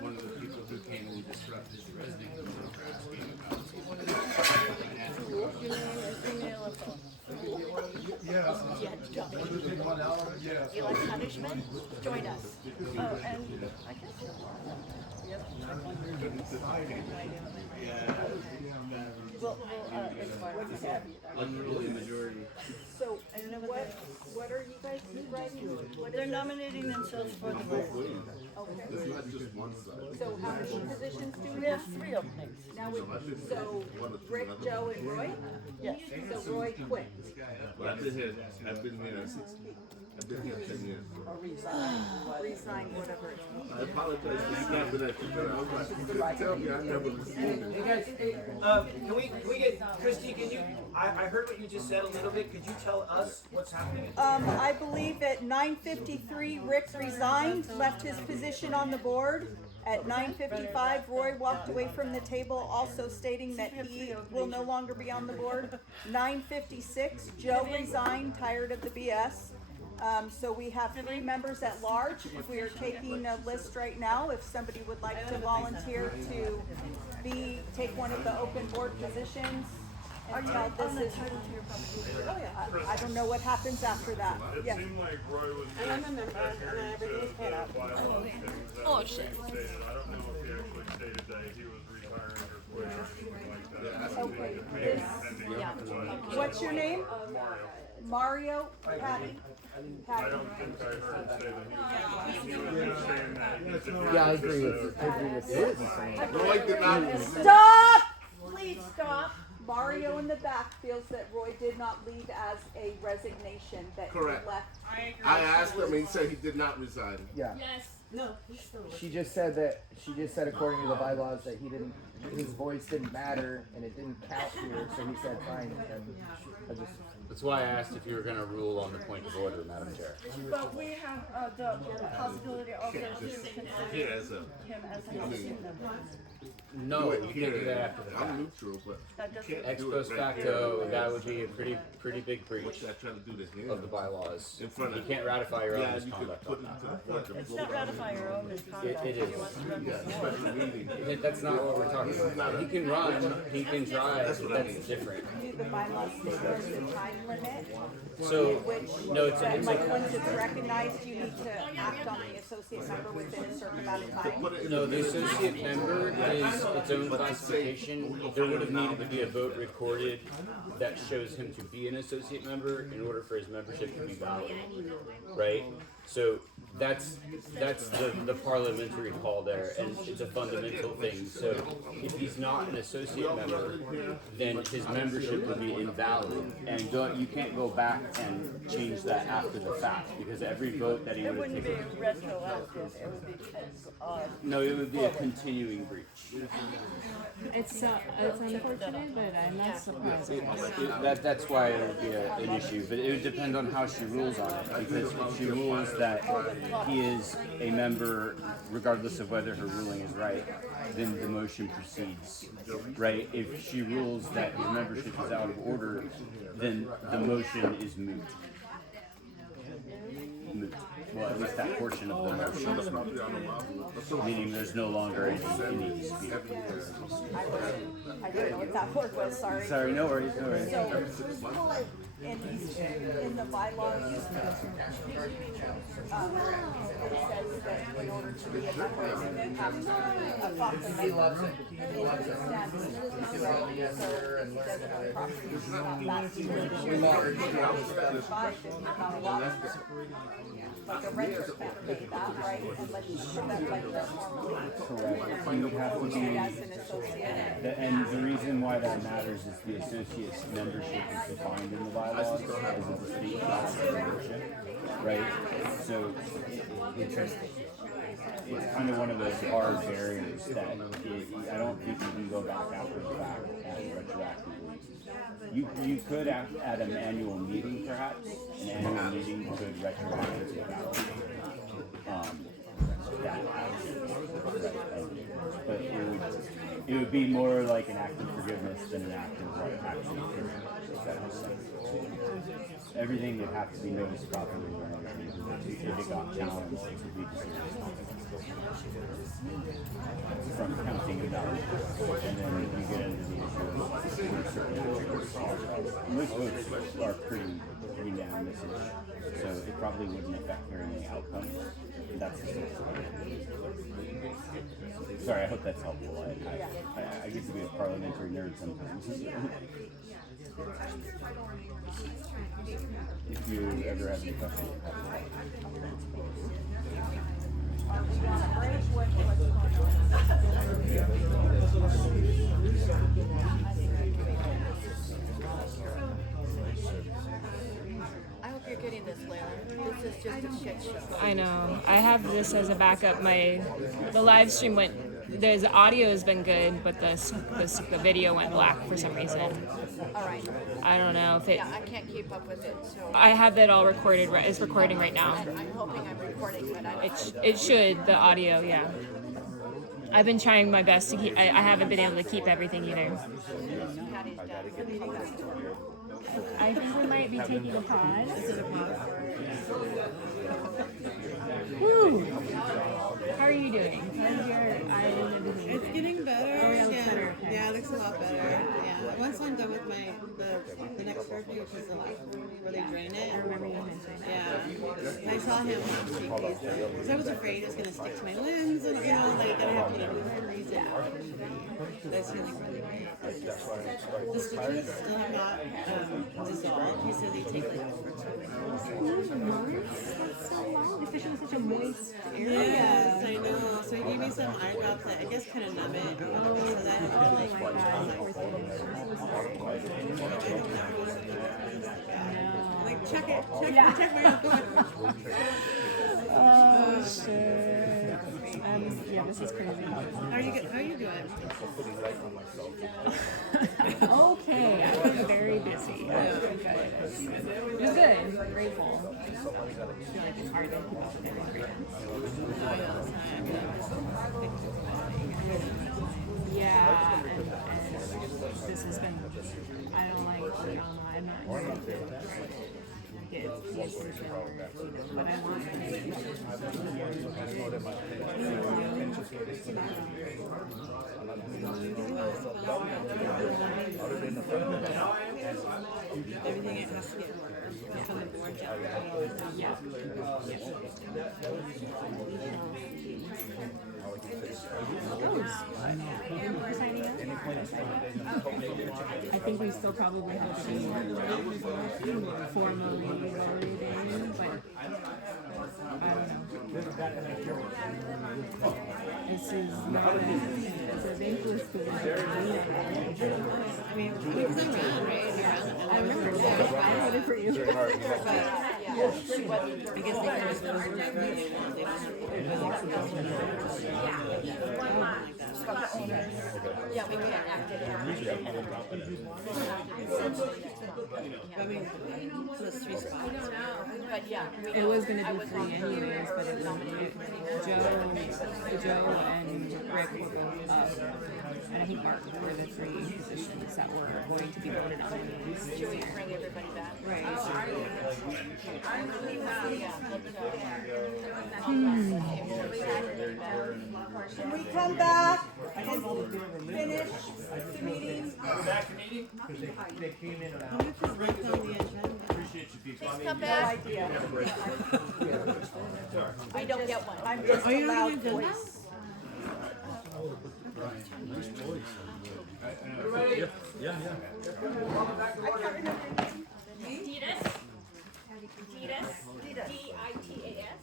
One of the people who came and disrupted the resident group were asking about. Your name and email and phone. You like punishment? Join us. Oh, and I guess you're We'll expire. Unruly majority. So I don't know what that is. what are you guys writing? What They're is nominating themselves for the board. Okay. It's not just one side. So how many positions do We we have have? 3 openings. Now we, so Rick, Joe, and Roy? Yes. So Roy quit. But I've been here 10 years. Or resigned, whatever. I apologize for snapping at you, but I was like, you couldn't tell me I never received it. Hey guys, can we get, Christy, can you, I heard what you just said a little bit, could you tell us what's happening? I believe at 9:53, Rick resigned, left his position on the board. At 9:55, Roy walked away from the table, also stating that he will no longer be on the board. 9:56, Joe resigned, tired of the BS. So we have 3 members at large. We are taking a list right now. If somebody would like to volunteer to take one of the open board positions. Until this is, oh yeah, I don't know what happens after that. It Yes. seemed like Roy was And I'm a member, adhering and I everything is paid up. to the bylaws things that Oh, were shit. being stated. I don't know if he actually stated that he was retiring or quitting or anything like that. Okay, Maybe this- pending, yeah. but- What's your name? Mario. Mario, Patty. I don't think I heard him say that he was just saying that he's Yeah, I agree with this. Roy did not. Stop! Please stop. Mario in the back feels that Roy did not leave as a resignation, that he Correct. left. I asked him, and he said he did not resign. Yeah. Yes. She just said according to the bylaws that his voice didn't matter and it didn't count here, so he said fine. And I just, That's why I asked if you were gonna rule on the point of order, Madam Chair. But we have the possibility also to Here consider as a, him as a housing member. No, you can't do that after the I'm fact. neutral, but That you doesn't. can't Ex do post it right facto, there. that would be a pretty big breach What should I try to do to him? of the bylaws. In front You of can't ratify your own Yeah, you could misconduct put on it that. to the board. It's not ratify your own misconduct. It if is. you want to run Yeah, for the board. special meeting. That's not what we're talking about. He can run, he can drive, That's what I that's mean. different. statute, the bylaws state there's a time limit. So, in which, no, it's that, it's like, once it's recognized, you need to act on the associate member within a certain amount of time. No, the associate member is its own classification. There would have needed to be a vote recorded that shows him to be an associate member in order for his membership to be valid, right? So that's the parliamentary call there, and it's a fundamental thing. So if he's not an associate member, then his membership would be invalid, and you can't go back and change that after the fact, because every vote that he It would have wouldn't be taken. retroactive, it would be because of. No, it would be a continuing breach. It's unfortunate, but I'm not surprised. That's why it would be an issue, but it would depend on how she rules on it, because if she rules that he is a member, regardless of whether her ruling is right, then the motion proceeds, right? If she rules that his membership is out of order, then the motion is moot. Moot. Well, at least that portion of the motion is moot, meaning there's no longer any dispute. I don't know what that word was, sorry. Sorry, no worries, no worries. So, in the bylaws, it says that in order to be a member, you have to be a FACA member. He loves it. He loves it. He's all yes, sir, and learn how to. We learned Like a renter can't pay that, right? Unless you put that like that formally. Correct. You would have to be, As an associate. and the reason why that matters is the associate's membership is defined in the bylaws as a distinct class of membership, right? So it's kind of one of those hard barriers that I don't think you can go back after the fact and retroactively. You could at an annual meeting, perhaps. An annual meeting could retroactively validate that action. But it would be more like an act of forgiveness than an act of like action of forgiveness, if that makes sense. Everything would have to be noticed properly during the meeting. If it got challenged, it would be from counting it out. And then you get into the issue of certain most votes are pretty unanimous-ish, so it probably wouldn't affect very many outcomes. That's the source of it. Sorry, I hope that's helpful. I get to be a parliamentary nerd sometimes. If you ever have any questions. I hope you're getting this, Layla. This is just a shit show. I know. I have this as a backup. The live stream went. The audio has been good, but the video went black for some reason. All right. I don't know if it. Yeah, I can't keep up with it, so. I have that all recorded. It's recording right now. I'm hoping I'm recording, but I don't know. It should. The audio, yeah. I've been trying my best to keep. I haven't been able to keep everything either. I think we might be taking a pause. Is it a pause? Woo! How are you doing? How's your eye and everything? It's getting better. Oh, yeah, it looks yeah. better. Okay. Yeah, it looks a lot better. Yeah. Once I'm done with the next surgery, which is the last one where they drain it. I remember you mentioned. Yeah. I saw him take these because I was afraid it was gonna stick to my limbs and like I have to get a new freeze it. But it's healing really great. The stitches still have not dissolved. He said they take like over 2 weeks. That's so long, especially with such a moist area. Yes, I know. So he gave me some eye drops that I guess kind of numb it or whatever. So that Oh my God. like check it, check my Oh shit. Yeah, this is crazy. How are you doing? Okay, I've been very busy. It was good. Grateful. I feel like it's hard to keep up with everything. Yeah, and this has been. I don't like drama. I'm not used to it. Get used to it. But I want to. I think we still probably have to formally vote it in, but I don't know. This is not it's a thankless position. I mean, we were around, right? I remember I voted for you. I guess they kind of yeah, we can't act it out. I mean, so it's 3 spots. But yeah, It was gonna be 3 anyways, but it was Joe and Rick were both up, and I think Mark were the 3 positions that were going to be voted on. Should we bring everybody back? Right. Can we come back and finish the meeting? Back to meeting? They came in and out. Appreciate you people. Please come No back. idea. We don't get one. I'm just a loud voice. Everybody? Yeah. Ditas? D-I-T-A-S?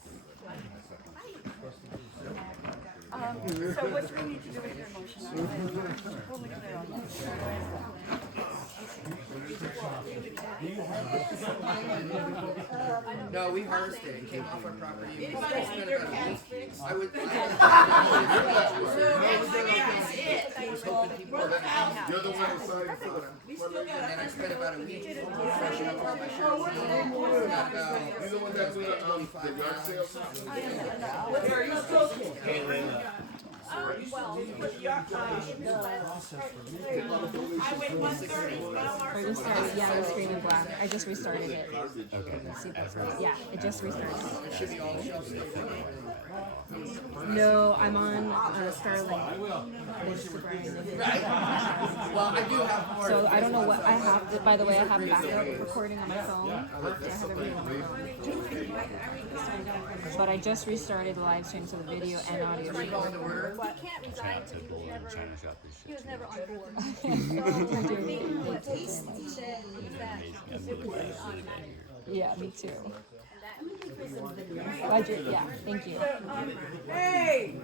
So what do we need to do with your motion? Totally clear on that. No, we harvested it, came off our property. Anybody need their cats fixed? I would. So that's it. We're the house. You're the one who signed for the. We still got And then I spent about a week freshening up all my shirts. You the one that did the yard sale? Where are you supposed to? Well, I went 1:30. Or just started, yeah, it was green and black. I just restarted it. Okay. Yeah, it just restarted. It should be all shelf stable. No, I'm on Starlink. Well, I do have more. So I don't know what I have. By the way, I have backup recording on my phone. I have everything on my phone. But I just restarted the live stream, so the video and audio. he can't resign till he was never on board. He said that it was automatic. Yeah, me too. Glad you're, yeah, thank you. Hey,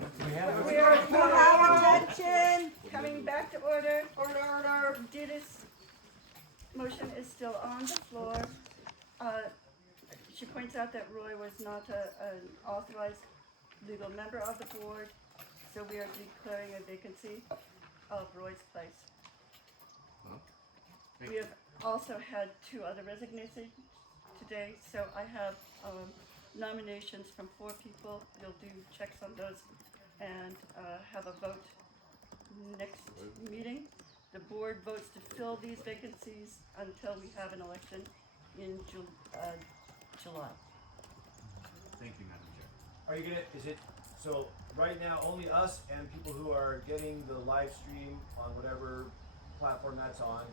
we are, you have attention. Coming back to order. Order. Judith's motion is still on the floor. She points out that Roy was not an authorized legal member of the board, so we are declaring a vacancy of Roy's place. We have also had 2 other resignations today, so I have nominations from 4 people. You'll do checks on those and have a vote next meeting. The board votes to fill these vacancies until we have an election in July. Thank you, Madam Chair. Are you so right now only us and people who are getting the live stream on whatever platform that's on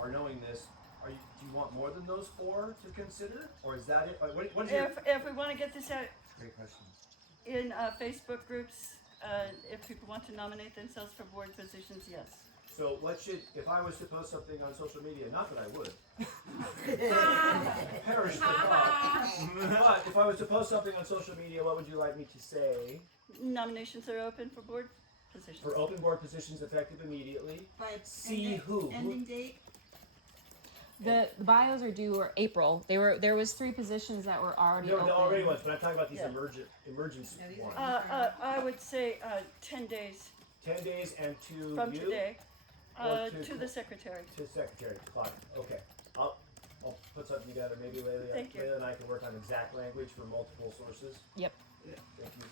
are knowing this. Do you want more than those 4 to consider? Or is that it? What is your... If we want to get this out Great question. in Facebook groups, if people want to nominate themselves for board positions, yes. So if I was to post something on social media, not that I would. Perish the thought. But if I was to post something on social media, what would you like me to say? Nominations are open for board positions. For open board positions effective immediately. See who? Ending date? The bios are due April. There was 3 positions that were already No, open. there already was, but I'm talking about these Yeah. emergency ones. I would say 10 days 10 days and to from you? today Or to the secretary. To secretary, Claudia. Okay. I'll put something together. Maybe Thank you. Layla and I can work on exact language for multiple sources. Yep. Yeah. Thank you.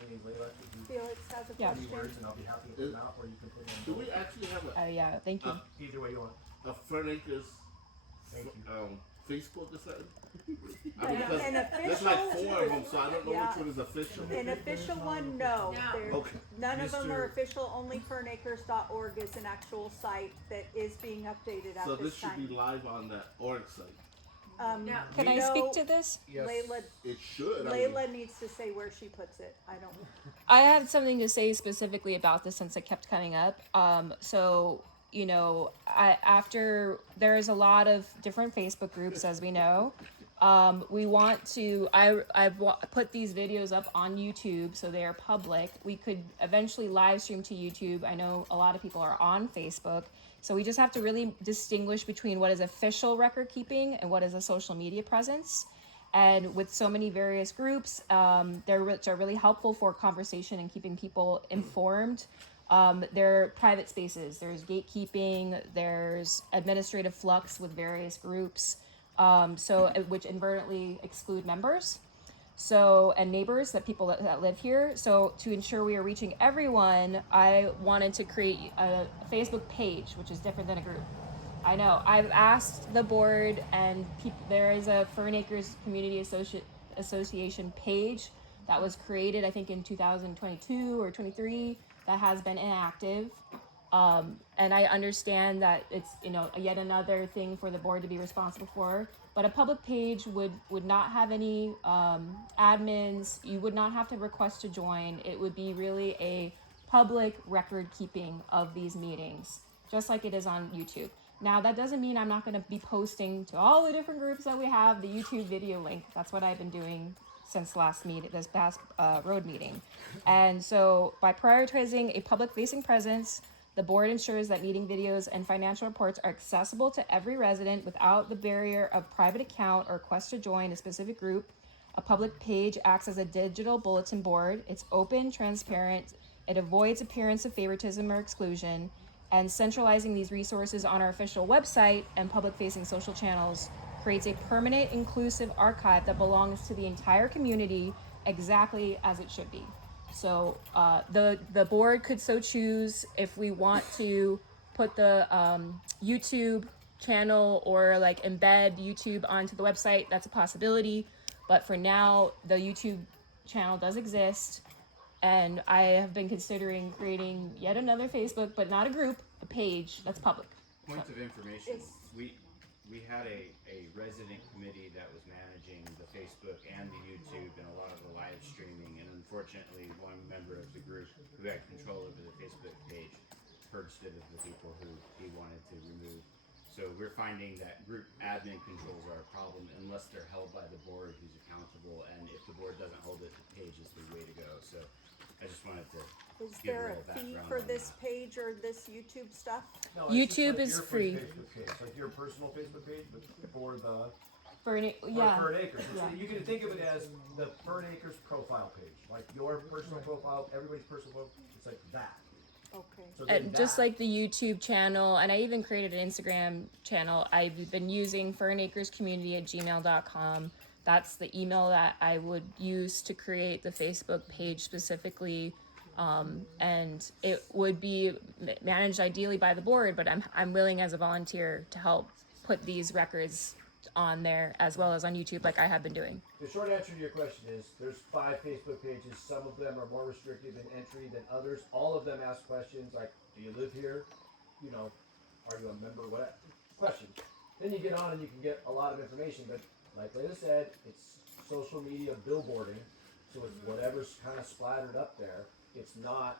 Maybe Layla could do Felix has a Yeah. three question. words and I'll be happy to put them out, or you can put them Do in. we actually have Yeah, thank you. Either way you want. a Fern Acres Thank you. Facebook or something? I An mean, 'cause official- there's like 4 of them, so I don't know Yeah. which one is official. An official one, no. There- Okay. None of them are Mr. official. Only fernacres.org is an actual site that is being updated at So this this should time. be live on that org site. No. Can I speak to this? Yes, Layla, it should. I mean, Layla needs to say where she puts it. I don't. I have something to say specifically about this since it kept coming up. So, you know, after there's a lot of different Facebook groups, as we know. We want to, I've put these videos up on YouTube so they are public. We could eventually live stream to YouTube. I know a lot of people are on Facebook. So we just have to really distinguish between what is official record keeping and what is a social media presence. And with so many various groups, which are really helpful for conversation and keeping people informed. They're private spaces. There's gatekeeping. There's administrative flux with various groups. Which inadvertently exclude members. And neighbors, that people that live here. So to ensure we are reaching everyone, I wanted to create a Facebook page, which is different than a group. I know, I've asked the board and there is a Fern Acres Community Association page that was created, I think in 2022 or 23, that has been inactive. And I understand that it's, you know, yet another thing for the board to be responsible for, but a public page would not have any admins. You would not have to request to join. It would be really a public record keeping of these meetings, just like it is on YouTube. Now, that doesn't mean I'm not going to be posting to all the different groups that we have the YouTube video link. That's what I've been doing since this past road meeting. And so by prioritizing a public facing presence, the board ensures that meeting videos and financial reports are accessible to every resident without the barrier of private account or request to join a specific group. A public page acts as a digital bulletin board. It's open, transparent. It avoids appearance of favoritism or exclusion. And centralizing these resources on our official website and public-facing social channels creates a permanent, inclusive archive that belongs to the entire community exactly as it should be. So the board could so choose if we want to put the YouTube channel or like embed YouTube onto the website. That's a possibility. But for now, the YouTube channel does exist. And I have been considering creating yet another Facebook, but not a group, a page that's public. Points of information. We had a resident committee that was managing the Facebook and the YouTube and a lot of the live streaming, and unfortunately one member of the group who had control over the Facebook page purged it of the people who he wanted to remove. So we're finding that group admin controls are a problem unless they're held by the board who's accountable, and if the board doesn't hold it, the page is the way to go. So I just wanted to Is give there a little a fee background for on this that. page or this YouTube stuff? No, YouTube is your free. Facebook page, like your personal Facebook page, but for the Fern Acres. Yeah. You can think of it as the Fern Acres profile page, like your personal profile, everybody's personal profile. It's like that. Okay. So then Just that- like the YouTube channel, and I even created an Instagram channel. I've been using fernacrescommunity@gmail.com. That's the email that I would use to create the Facebook page specifically. And it would be managed ideally by the board, but I'm willing as a volunteer to help put these records on there as well as on YouTube, like I have been doing. The short answer to your question is there's 5 Facebook pages. Some of them are more restrictive in entry than others. All of them ask questions like, do you live here? You know, are you a member? What questions? Then you get on and you can get a lot of information. But like Layla said, it's social media billboarding, so it's whatever's kind of splattered up there. It's not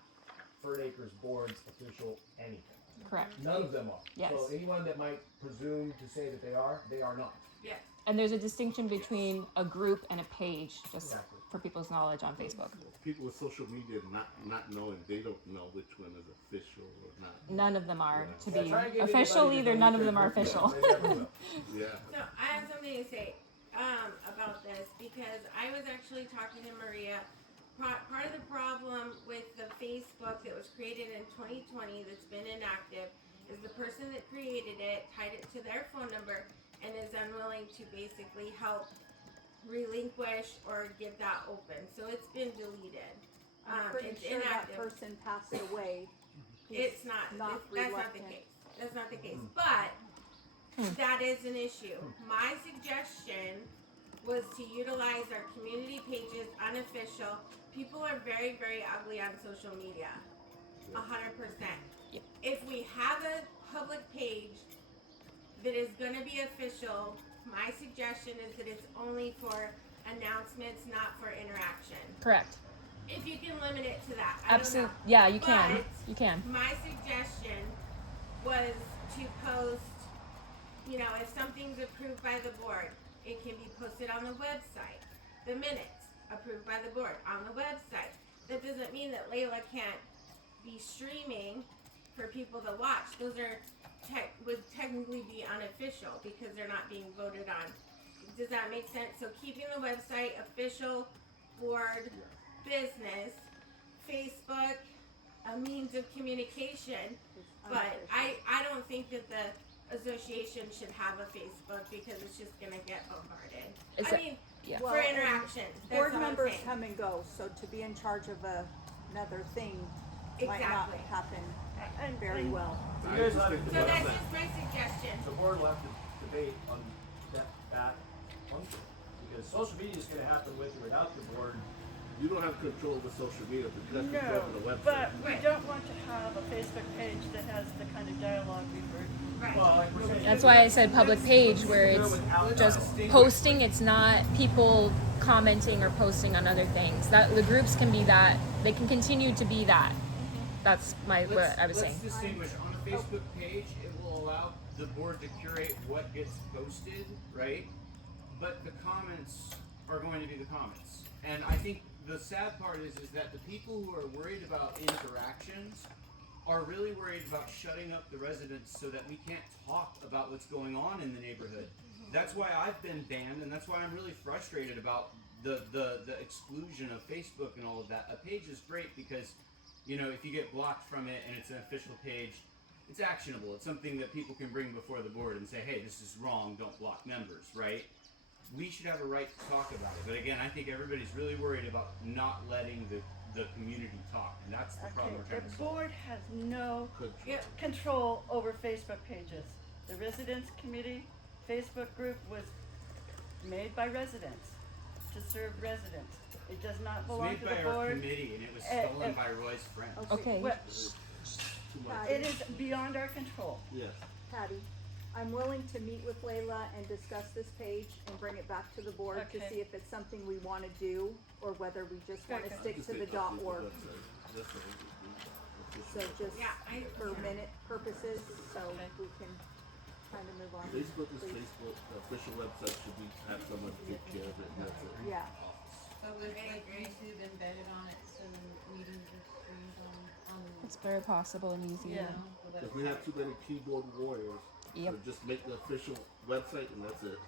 Fern Acres Board's official anything. Correct. None of them are. Yes. So anyone that might presume to say that they are not. Yeah. And there's a distinction between a group and a page, just for people's knowledge on Facebook. people with social media not knowing, they don't know which one is official or not. None of them are, to Yeah, be try and get official anybody to either, none of delete them are their official. group. They never will. Yeah. So I have something to say about this because I was actually talking to Maria. Part of the problem with the Facebook that was created in 2020 that's been inactive is the person that created it tied it to their phone number and is unwilling to basically help relinquish or get that open. So it's been deleted. I'm pretty It's sure inactive. that person passed away. It's not. Not That's not the reluctant. case. That's not the case. But that is an issue. My suggestion was to utilize our community pages, unofficial. People are very, very ugly on social media. 100%. If we have a public page that is going to be official, My suggestion is that it's only for announcements, not for interaction. Correct. If you can limit it to that, I Absolutely. don't know. Yeah, you can. But You can. my suggestion was to post, you know, if something's approved by the board, it can be posted on the website. The minutes approved by the board on the website. That doesn't mean that Layla can't be streaming for people to watch. Those are would technically be unofficial because they're not being voted on. Does that make sense? So keeping the website official, board, business, Facebook, a means of communication, but I don't think that the association should have a Facebook because it's just gonna get bombarded. Is I that- mean, yeah. for interaction. That's Board all I'm members saying. come and go, so to be in charge of another thing might not Exactly. happen very well. So you guys will have to So that's just my suggestion. The board will have to debate on that function, because social media is gonna happen with or without the board. You don't have control over social media, but you have No, control over the website. but we don't want to have a Facebook page that has the kind of dialogue we've heard. Well, like we're saying. That's why I said public page where it's just posting. It's not people commenting or posting on other things. That the groups can be that. They can continue to be that. That's what I was saying. Let's distinguish. On a Facebook page, it will allow the board to curate what gets posted, right? But the comments are going to be the comments. And I think the sad part is that the people who are worried about interactions are really worried about shutting up the residents so that we can't talk about what's going on in the neighborhood. That's why I've been banned, and that's why I'm really frustrated about the exclusion of Facebook and all of that. A page is great because, you know, if you get blocked from it and it's an official page, it's actionable. It's something that people can bring before the board and say, hey, this is wrong, don't block members, right? We should have a right to talk about it. But again, I think everybody's really worried about not letting the community talk, and that's the problem we're trying to The solve. board has no control over Facebook pages. The residents committee Facebook group was made by residents to serve residents. It does not It's belong made to by the our board. committee, and it was stolen by Roy's friends. Okay. Well, it is beyond our control. Yes. Patty, I'm willing to meet with Layla and discuss this page and bring it back to the board to Okay. see if it's something we wanna do or whether we just wanna Okay. stick to the .org. So just Yeah, for minute purposes, so we can kind of move on. Facebook is please. Facebook. The official website should be have someone take care of it, and that's it. Yeah. So with like YouTube embedded on it, so meetings are streamed on the. It's very possible and easy. Yeah. If we have too many keyboard warriors, Yep. so just make the official website and that's it.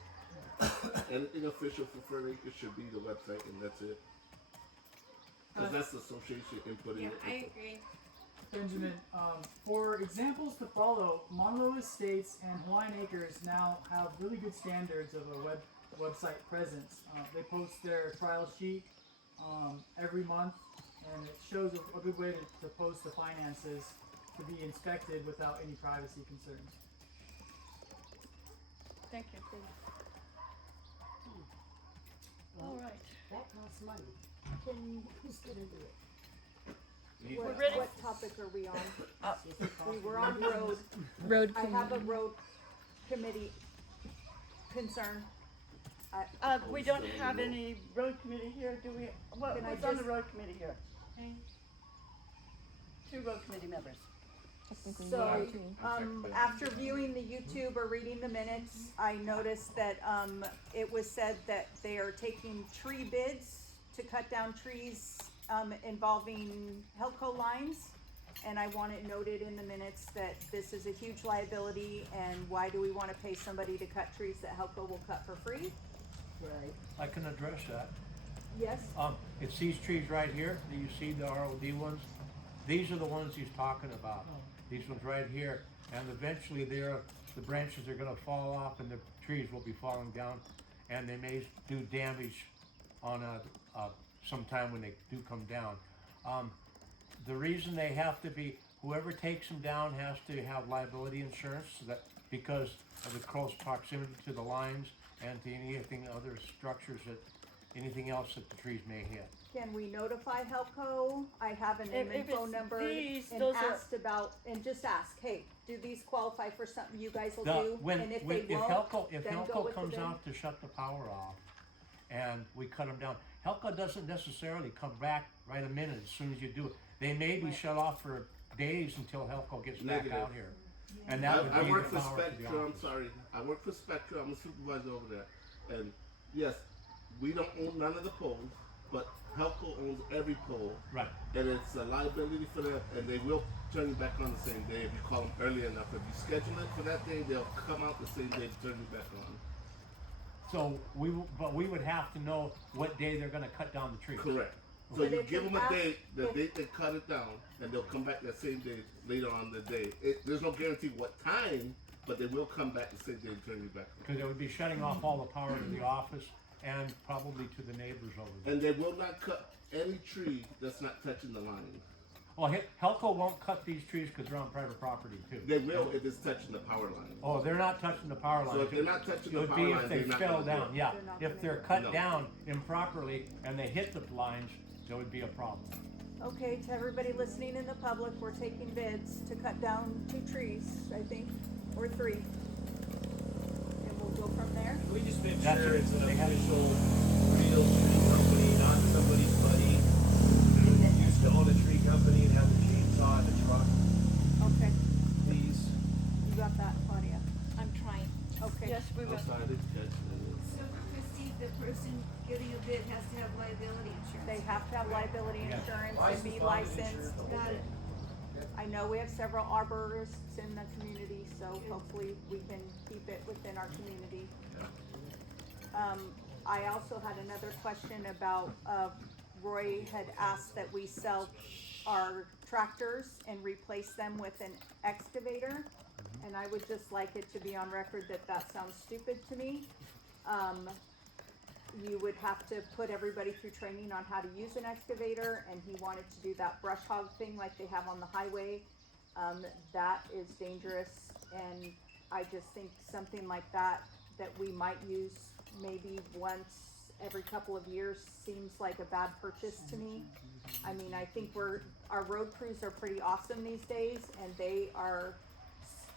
Anything official for Fern Acres should be the website and that's it. Because that's the association inputting Yeah, it. I agree. Benjamin, for examples to follow, Monolo Estates and Hawaiian Acres now have really good standards of a website presence. They post their trial sheet every month, and it shows a good way to post the finances to be inspected without any privacy concerns. Thank you. All right. That costs money. Who's gonna do it? What topic are we on? We were on road. Road I have a committee. road committee concern. We don't have any road committee here, do we? Can I What's on the just- road committee here? 2 road committee members. Technically, So, yeah, too. after viewing the YouTube or reading the minutes, I noticed that, it was said that they are taking tree bids to cut down trees, involving Helco lines. And I want it noted in the minutes that this is a huge liability, and why do we wanna pay somebody to cut trees that Helco will cut for free? Right. I can address that. Yes? It's these trees right here, that you see, the ROD ones. These are the ones he's talking about. These ones right here, and eventually the branches are gonna fall off and the trees will be falling down, and they may do damage on sometime when they do come down. The reason they have to be, whoever takes them down has to have liability insurance, so that because of the close proximity to the lines and to anything other structures that anything else that the trees may hit. Can we notify Helco? I have a name and If phone it's number these, and those are- asked about, and just ask, hey, do these qualify for something you guys will The- do? And if they won't, If then go Helco with the comes bid. out to shut the power off and we cut them down, Helco doesn't necessarily come back right a minute as soon as you do it. They may be shut off for days until Helco gets back Negative. out here. And that would I be work the for power to the Spectra, I'm office. sorry. I work for Spectra, I'm a supervisor over there. And yes, we don't own none of the poles, but Helco owns every pole. Right. And it's a liability for them, and they will turn you back on the same day if you call them early enough. If you schedule it for that day, they'll come out the same day to turn you back on. So but we would have to know what day they're gonna cut down the tree. Correct. So you give them a date, the date they cut it down, and they'll come back that same day later on the day. There's no guarantee what time, but they will come back the same day and turn you back on. Because it would be shutting off all the power to the office and probably to the neighbors over there. And they will not cut any tree that's not touching the line. Well, Helco won't cut these trees because they're on private property too. They will if it's touching the power line. Oh, they're not touching the power line. So if they're not touching the It would power be line, if they they're not fell gonna do down, it. yeah. They're not If they're gonna cut do it. down improperly and they hit the lines, there would be a problem. Okay, to everybody listening in the public, we're taking bids to cut down 2 trees, I think, or 3. And we'll go from there. Can we just make That's sure it. it's an They have- official, real tree company, not somebody's buddy who used to own a tree company and have a chainsaw and a truck, Okay, please? you got that, Claudia. I'm trying. Okay. Yes, we will. So Christie, the person getting a bid has to have liability insurance. They have to have liability Yes. insurance and License, be bonded, licensed. insurance, the whole Got it. I know we have several arborists in the community, so hopefully we can keep it within our community. I also had another question about, Roy had asked that we sell our tractors and replace them with an excavator. And I would just like it to be on record that that sounds stupid to me. You would have to put everybody through training on how to use an excavator, and he wanted to do that brush hog thing like they have on the highway. That is dangerous, and I just think something like that we might use maybe once every couple of years seems like a bad purchase to me. I mean, I think our road crews are pretty awesome these days, and they are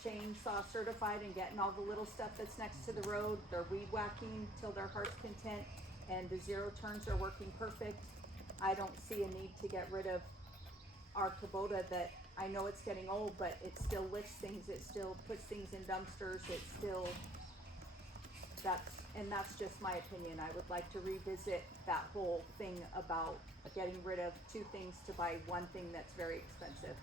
chainsaw certified and getting all the little stuff that's next to the road. They're weed whacking till their heart's content, and the zero turns are working perfect. I don't see a need to get rid of our Kubota that, I know it's getting old, but it still lifts things, it still puts things in dumpsters, it still, that's just my opinion. I would like to revisit that whole thing about getting rid of 2 things to buy 1 thing that's very expensive.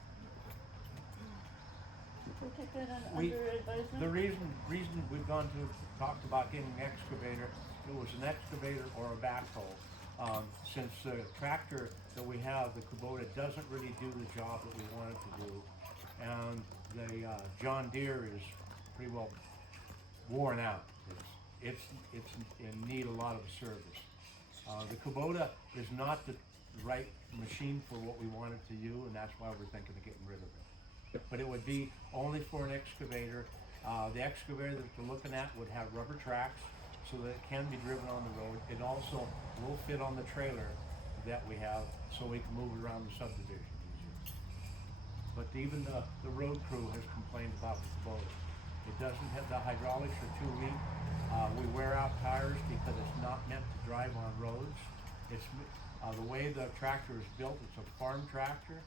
We'll take that We- under advisement. The reason we've talked about getting an excavator, it was an excavator or a backhoe. Since the tractor that we have, the Kubota, doesn't really do the job that we want it to do. And the John Deere is pretty well worn out. It's in need a lot of service. The Kubota is not the right machine for what we want it to do, and that's why we're thinking of getting rid of it. But it would be only for an excavator. The excavator that we're looking at would have rubber tracks so that it can be driven on the road. It also will fit on the trailer that we have so we can move it around the subdivision easier. But even the road crew has complained about the Kubota. It doesn't have, the hydraulics are too weak. We wear out tires because it's not meant to drive on roads. It's the way the tractor is built, it's a farm tractor.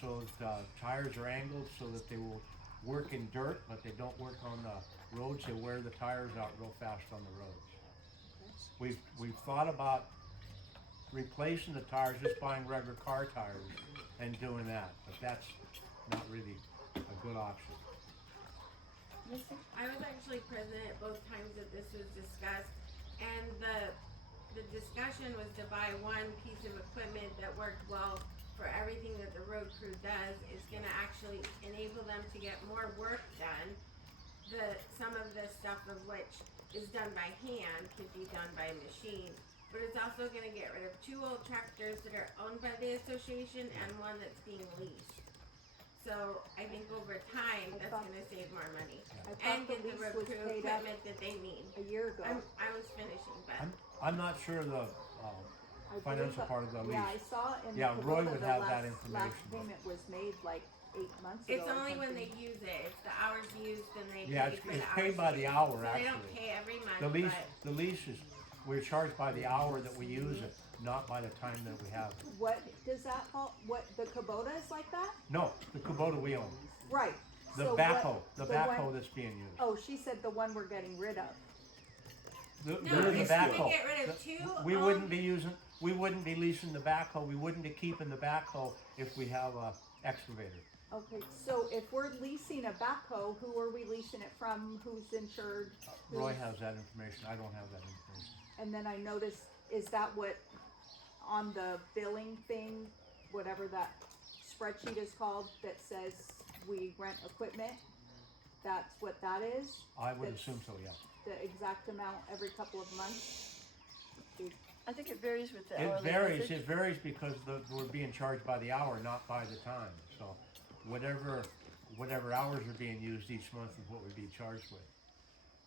So the tires are angled so that they will work in dirt, but they don't work on the roads. They wear the tires out real fast on the roads. We've thought about replacing the tires, just buying regular car tires and doing that, but that's not really a good option. I was actually present at both times that this was discussed, and the discussion was to buy one piece of equipment that worked well for everything that the road crew does. Is gonna actually enable them to get more work done. Some of the stuff of which is done by hand could be done by machine, but it's also gonna get rid of 2 old tractors that are owned by the association and one that's being leased. So I think over time, that's gonna save more money. I thought And the get the lease road was crew paid up equipment that they need. a year ago. I was finishing, but. I'm not sure the I financial believe part of the lease. Yeah, I saw in Yeah, the Roy Kubota would the have last, that information. last payment was made like 8 months ago. It's or only when something. they use it. It's the hours used and they Yeah, pay it's, for it's the paid hours by the used. hour, So actually. they don't pay every month, The lease, but the lease is, we're charged by the hour that we use it, not by the time that we have it. What does that fall? What the Kubota is like that? No, the Kubota we own. Right. The So backhoe, what- the the backhoe one- that's being used. Oh, she said the one we're getting rid of. The, No, the we backhoe. get rid of The- two, We wouldn't be using, we wouldn't be leasing the backhoe, we wouldn't be keeping the backhoe if we have a excavator. Okay, so if we're leasing a backhoe, who are we leasing it from? Who's insured? Roy Who's- has that information, I don't have that information. And then I noticed, is that what on the billing thing, whatever that spreadsheet is called, that says we rent equipment? That's what that is? I would That's assume so, yeah. The exact amount every couple of months? I think it varies with the It hourly varies, usage. it varies because we're being charged by the hour, not by the time. So whatever hours are being used each month is what we'd be charged with.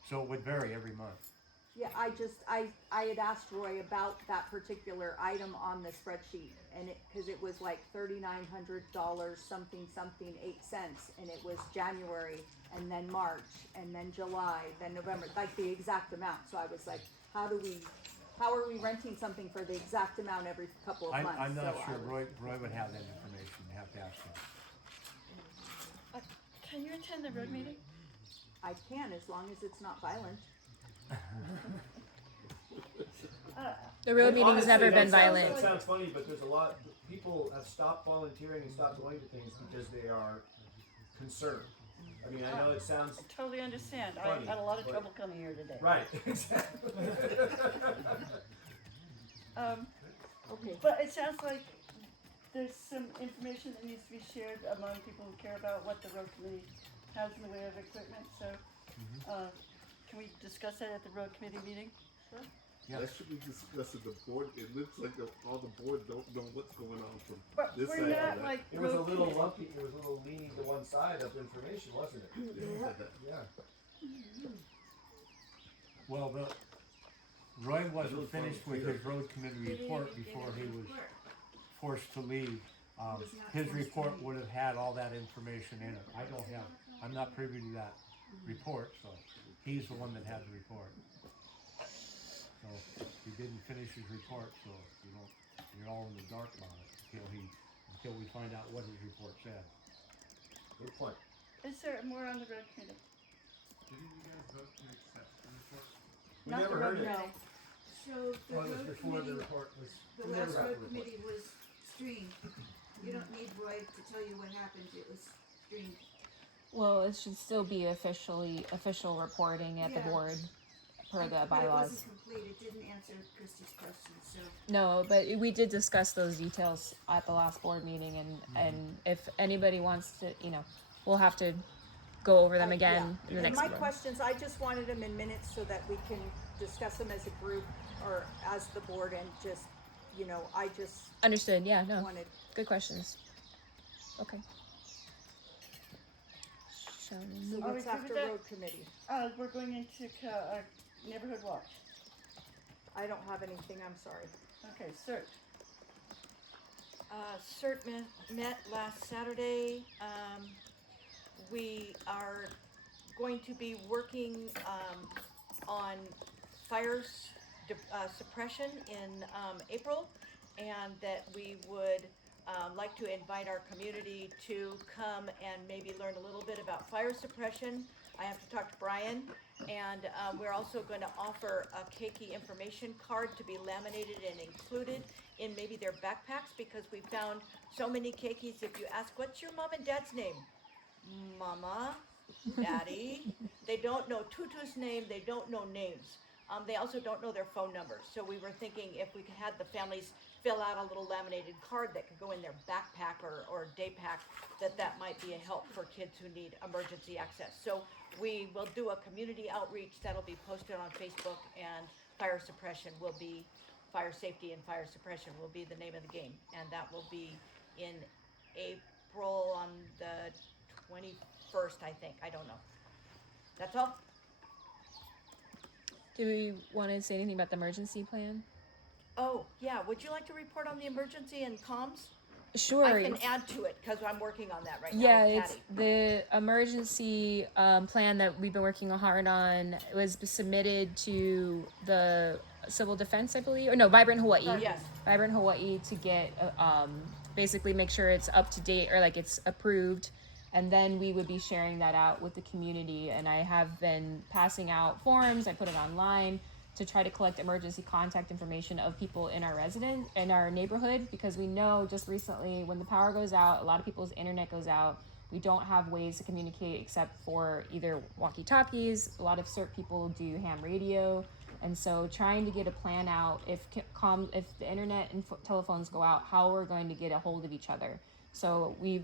So it would vary every month. Yeah, I had asked Roy about that particular item on the spreadsheet, and cause it was like $3,900, something, 8 cents, and it was January, and then March, and then July, then November, like the exact amount, so I was like, how are we renting something for the exact amount every couple of months? I'm not So I sure, was- Roy would have that information, you have to ask him. Can you attend the road meeting? I can, as long as it's not violent. The road meeting's Honestly, never that been sounds- violent. That sounds funny, but there's a lot, people have stopped volunteering and stopped going to things because they are concerned. I mean, I know it sounds I totally understand. I funny, had a lot of but- trouble coming here today. right, exactly. Okay. But it sounds like there's some information that needs to be shared among people who care about what the road committee has in the way of equipment, so, can we discuss that at the road committee meeting? Sure. That should be discussed at the board. It looks like all the board don't know what's going on from But this we're side to not that. like It was a road little committee. lumpy, it was a little leaning to one side of information, wasn't it? Yeah. Well, Roy wasn't finished with his road committee report before he was forced to leave. His report would have had all that information in it. I'm not privy to that report, so he's the one that had the report. So he didn't finish his report, so you're all in the dark about it until we find out what his report said. Good point. Is there more on the road committee? Didn't you guys vote to accept the report? We Not never the heard road it. committee. So the Well, it was road before the committee, report was. the we never last got road the report. committee was streamed. You don't need Roy to tell you what happened, it was streamed. Well, it should still be official reporting at the Yeah. board per the But it bylaws. wasn't complete, it didn't answer Christie's question, so. No, but we did discuss those details at the last board meeting, and if anybody wants to, we'll have to go over them again in the And next my board. questions, I just wanted them in minutes so that we can discuss them as a group or as the board and just, I just Understood, yeah, no, wanted. good questions. Okay. Shall we So move- Are we what's good after with that? road committee? We're going into, neighborhood watch. I don't have anything, I'm sorry. Okay, CERT. CERT met last Saturday. We are going to be working on fire suppression in April, and that we would like to invite our community to come and maybe learn a little bit about fire suppression. I have to talk to Brian, and we're also going to offer a keiki information card to be laminated and included in maybe their backpacks, because we found so many keikis. If you ask, what's your mom and dad's name? Mama, Daddy. They don't know Tutu's name, they don't know names. They also don't know their phone numbers. So we were thinking if we could have the families fill out a little laminated card that could go in their backpack or day pack, that might be a help for kids who need emergency access. So we will do a community outreach that'll be posted on Facebook, and fire safety and fire suppression will be the name of the game. And that will be in April on the 21st, I think. I don't know. That's all. Do we want to say anything about the emergency plan? Oh, yeah. Would you like to report on the emergency and comms? Sure. I can add to it because I'm working on that right now. Yeah, with it's Patty. the emergency plan that we've been working hard on. It was submitted to the Civil Defense, I believe, or no, Vibrant Hawaii. Yes. Vibrant Hawaii to get basically make sure it's up to date or like it's approved, and then we would be sharing that out with the community. And I have been passing out forms. I put it online to try to collect emergency contact information of people in our neighborhood, because we know just recently when the power goes out, a lot of people's internet goes out. We don't have ways to communicate except for either walkie-talkies. A lot of CERT people do ham radio, and so trying to get a plan out if the internet and telephones go out, how we're going to get a hold of each other. So we,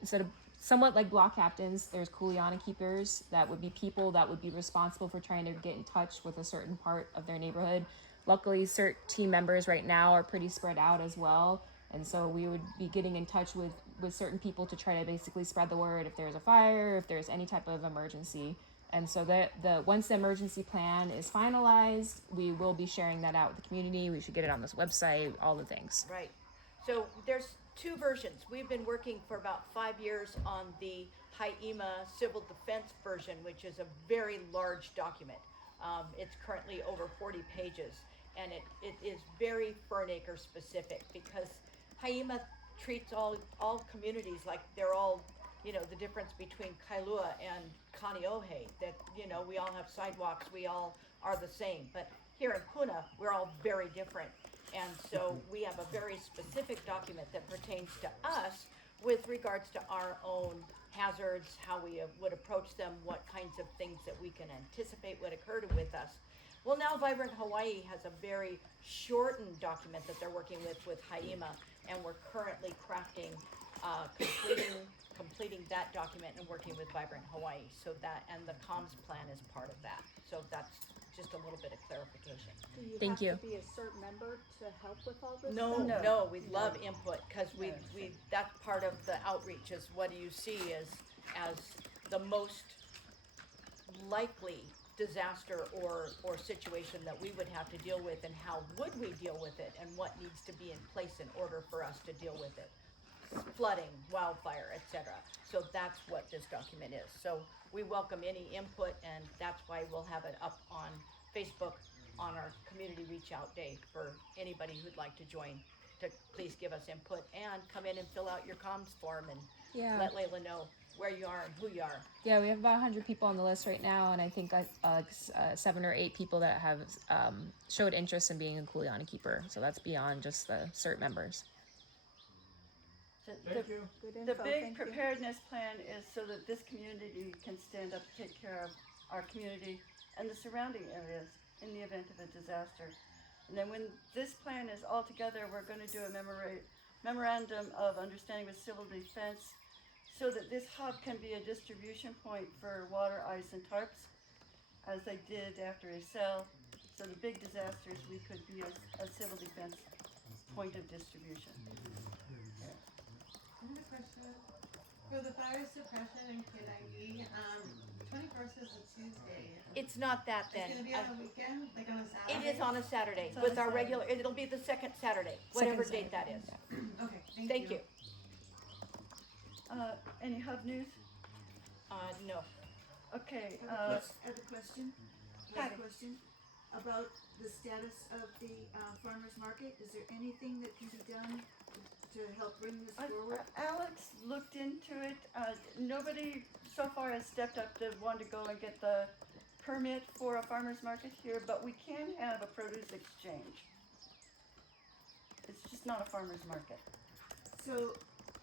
instead of somewhat like block captains, there's Kuleana keepers that would be people that would be responsible for trying to get in touch with a certain part of their neighborhood. Luckily, CERT team members right now are pretty spread out as well. And so we would be getting in touch with certain people to try to basically spread the word if there's a fire, if there's any type of emergency. And so once the emergency plan is finalized, we will be sharing that out with the community. We should get it on this website, all the things. Right. So there's two versions. We've been working for about 5 years on the HIEMA Civil Defense version, which is a very large document. It's currently over 40 pages, and it is very Fern Acres specific, because HIEMA treats all communities like they're all, the difference between Kailua and Kaneohe, that, we all have sidewalks, we all are the same. But here in Puna, we're all very different. And so we have a very specific document that pertains to us with regards to our own hazards, how we would approach them, what kinds of things that we can anticipate would occur with us. Well, now Vibrant Hawaii has a very shortened document that they're working with HIEMA, and we're currently crafting, completing that document and working with Vibrant Hawaii. So and the comms plan is part of that. So that's just a little bit of clarification. Do you Thank you. have to be a CERT member to help with all this No, stuff? no, we love input, because we that's part of the outreach, is what do you see as the most likely disaster or situation that we would have to deal with, and how would we deal with it, and what needs to be in place in order for us to deal with it. Flooding, wildfire, etc. So that's what this document is. So we welcome any input, and that's why we'll have it up on Facebook on our community reach out day for anybody who'd like to join, to please give us input and come in and fill out your comms form and let Layla know where you are and who you are. Yeah, we have about 100 people on the list right now, and I think 7 or 8 people that have showed interest in being a Kuleana keeper. So that's beyond just the CERT members. Thank you. The big preparedness plan is so that this community can stand up and take care of our community and the surrounding areas in the event of a disaster. And then when this plan is all together, we're going to do a memorandum of understanding with Civil Defense, so that this hub can be a distribution point for water, ice, and tarps, as they did after Isel. So the big disasters, we could be a Civil Defense point of distribution. I have a question. For the fire suppression in Kilauea, 21st is a Tuesday. It's not that then. It's gonna be on a weekend, like on a Saturday? It is on a Saturday It's on with a our Saturday. regular, it'll be the second Saturday, whatever date that is. Okay, Thank you. Any hub news? No. Okay. I have a question. Patty. About the status of the farmer's market. Is there anything that can be done to help bring this forward? Alex looked into it. Nobody so far has stepped up to want to go and get the permit for a farmer's market here, but we can have a produce exchange. It's just not a farmer's market. So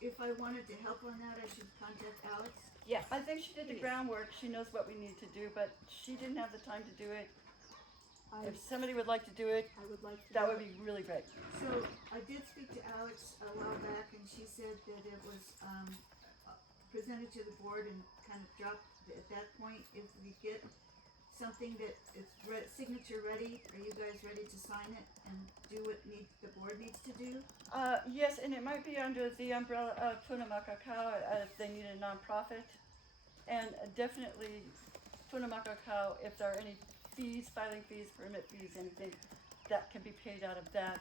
if I wanted to help on that, I should contact Alex? Yes. I think she did the groundwork. She knows what we need to do, but she didn't have the time to do it. If somebody would like to do it, I would like to. that would be really great. So I did speak to Alex a while back, and she said that it was presented to the board and kind of dropped at that point. If we get something that is signature ready? Are you guys ready to sign it and do what the board needs to do? Yes, and it might be under the umbrella of Punamakakau if they need a nonprofit. And definitely Punamakakau, if there are any fees, filing fees, permit fees, anything, that can be paid out of that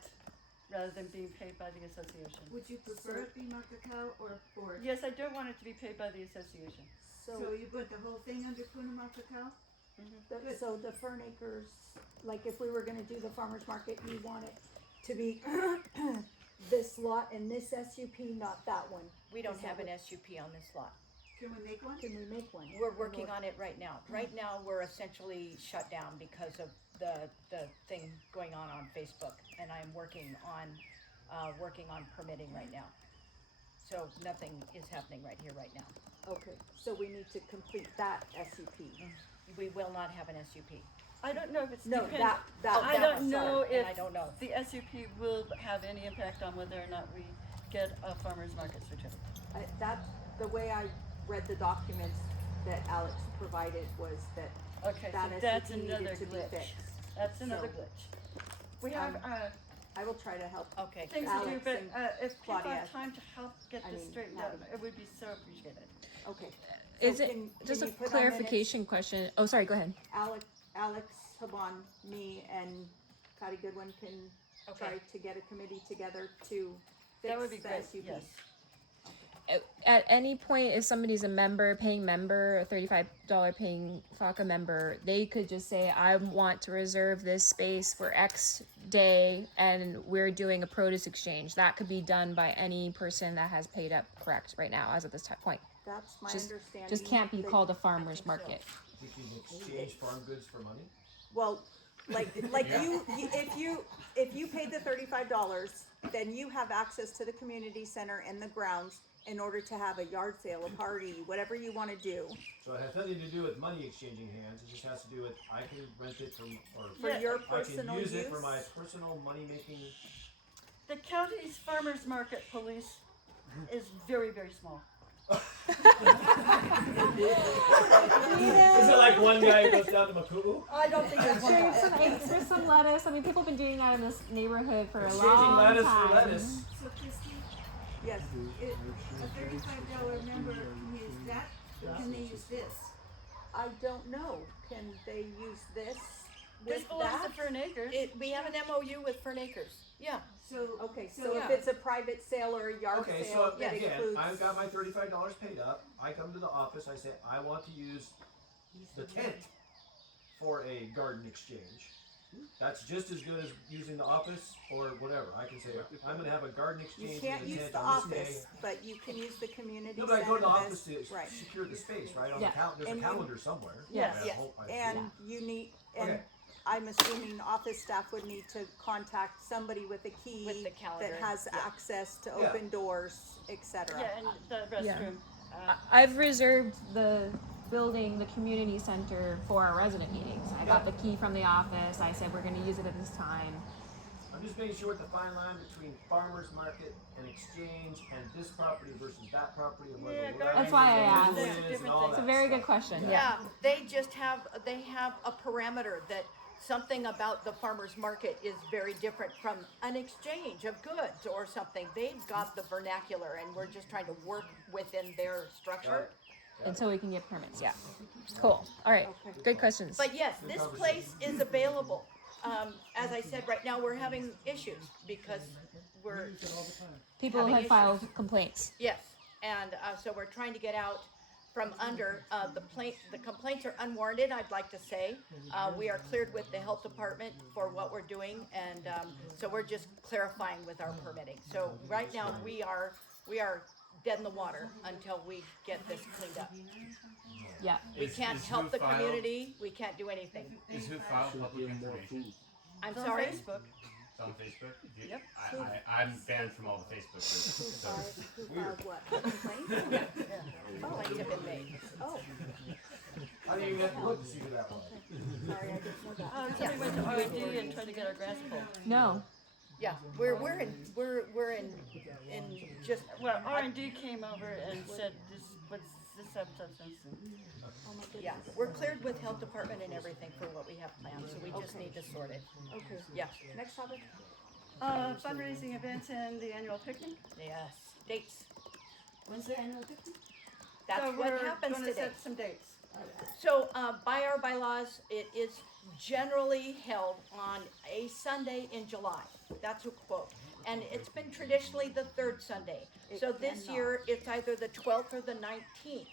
rather than being paid by the association. Would you prefer it be Makakau or board? Yes, I don't want it to be paid by the association. So you put the whole thing under Punamakakau? Good. So the Fern Acres, like if we were gonna do the farmer's market, you want it to be this lot and this SUP, not that one. We don't Is that have an what- SUP on this lot. Can we make one? Can we make one? We're working on it right now. Right now, we're essentially shut down because of the thing going on Facebook, and I'm working on permitting right now. So nothing is happening right here, right now. Okay, so we need to complete that SUP. We will not have an SUP. I don't know if it's No, depend- that I don't know and if I don't know. the SUP will have any impact on whether or not we get a farmer's market certificate. That's the way I read the documents that Alex provided was that Okay, that so SUP that's needed another to be glitch. fixed. That's another So, glitch. We have I will try to help. Okay. things to do, Alex but and if people Claudia. have time to help get I this mean, straightened Maddie. out, it would be so appreciated. Okay. Is So it can just a you put on clarification question? Oh, sorry. Go ahead. minutes, Alex Habon, me, and Patty Goodwin can try to get a committee together to fix That would be the great, SUP. yes. At any point, if somebody's a member, paying member, a $35 paying FACA member, they could just say, I want to reserve this space for X day, and we're doing a produce exchange. That could be done by any person that has paid up, correct, right now, as of this point. That's my Just understanding. can't be that- called a farmer's market. You can exchange farm goods for money? Well, like if you paid the $35, then you have access to the community center and the grounds in order to have a yard sale, a party, whatever you want to do. So it has nothing to do with money exchanging hands, it just has to do with, I can rent it from, or For your I personal can use it for use? my personal money making. The county's farmer's market police is very, very small. Is it like one guy who goes down to Maku'u? I don't think that's one There's guy. some eggs, there's some lettuce. I mean, people have been doing that in this neighborhood for a Exchanging long lettuce time. for lettuce. So Christie, Yes. a $35 member can use that, or can they use this? I don't know. Can they use this This with belongs that? to Fern Acres. We have an MOU with Fern Acres. Yeah. So, Okay, so Yeah. if it's a private sale or a yard Okay, sale so that again, includes. I've got my $35 paid up. I come to the office. I say I want to use the tent for a garden exchange. That's just as good as using the office or whatever. I can say I'm going to have a garden exchange. You can't in the use tent the on this office, day. but you can use the community No, center. but I go to the as- office to right. secure the space, right? On Yeah. the there's And a you- calendar somewhere. Yes. I Yes, hope I- and you need, and Okay. I'm assuming office staff would need to contact somebody with a key With the calendar, that has yeah. access to Yeah. open doors, etc. Yeah, and the Yeah. restroom. I've reserved the building, the community center, for our resident meetings. I got the key from the office. I said we're going to use it at this time. I'm just making sure what the fine line between farmers market and exchange and this property versus that property and whether Yeah, the garden That's why I land asked. is Different and all things. It's a that very stuff. good question. Yeah, they just have a parameter that something about the farmer's market is very different from an exchange of goods or something. They've got the vernacular and we're just trying to work within their structure. Until we can get permits. Yeah. Cool. All right. Great questions. But yes, this place is available. As I said, right now we're having issues because we're People having have issues. filed complaints. Yes, and so we're trying to get out from under. The complaints are unwarranted, I'd like to say. We are cleared with the health department for what we're doing, and so we're just clarifying with our permitting. So right now, we are dead in the water until we get this cleaned up. Yeah. We Is- can't is help who the filed- community, we can't do anything. Is who filed public information? I'm It's on sorry? Facebook. It's on Facebook? Yep. I'm banned from all the Facebook Who groups. So filed, who filed what? A complaint? Complaints have been made. Oh, I didn't even have to look to see who that was. sorry, I didn't know that. Somebody went to R&D and tried to get our grass pulled. No. Yeah, we're in just Well, R&D came over and said, this, what's the substance. Oh my goodness. Yeah, we're cleared with health department and everything for what we have planned, so we just Okay. need to sort it. Okay. Yeah. Next topic? Fundraising events and the annual picnic. Yes, dates. When's the annual picnic? That's So what we're happens gonna today. set some dates. So, by our bylaws, it is generally held on a Sunday in July. That's a quote. And it's been traditionally the third Sunday. It So this cannot. year, it's either the 12th or the 19th.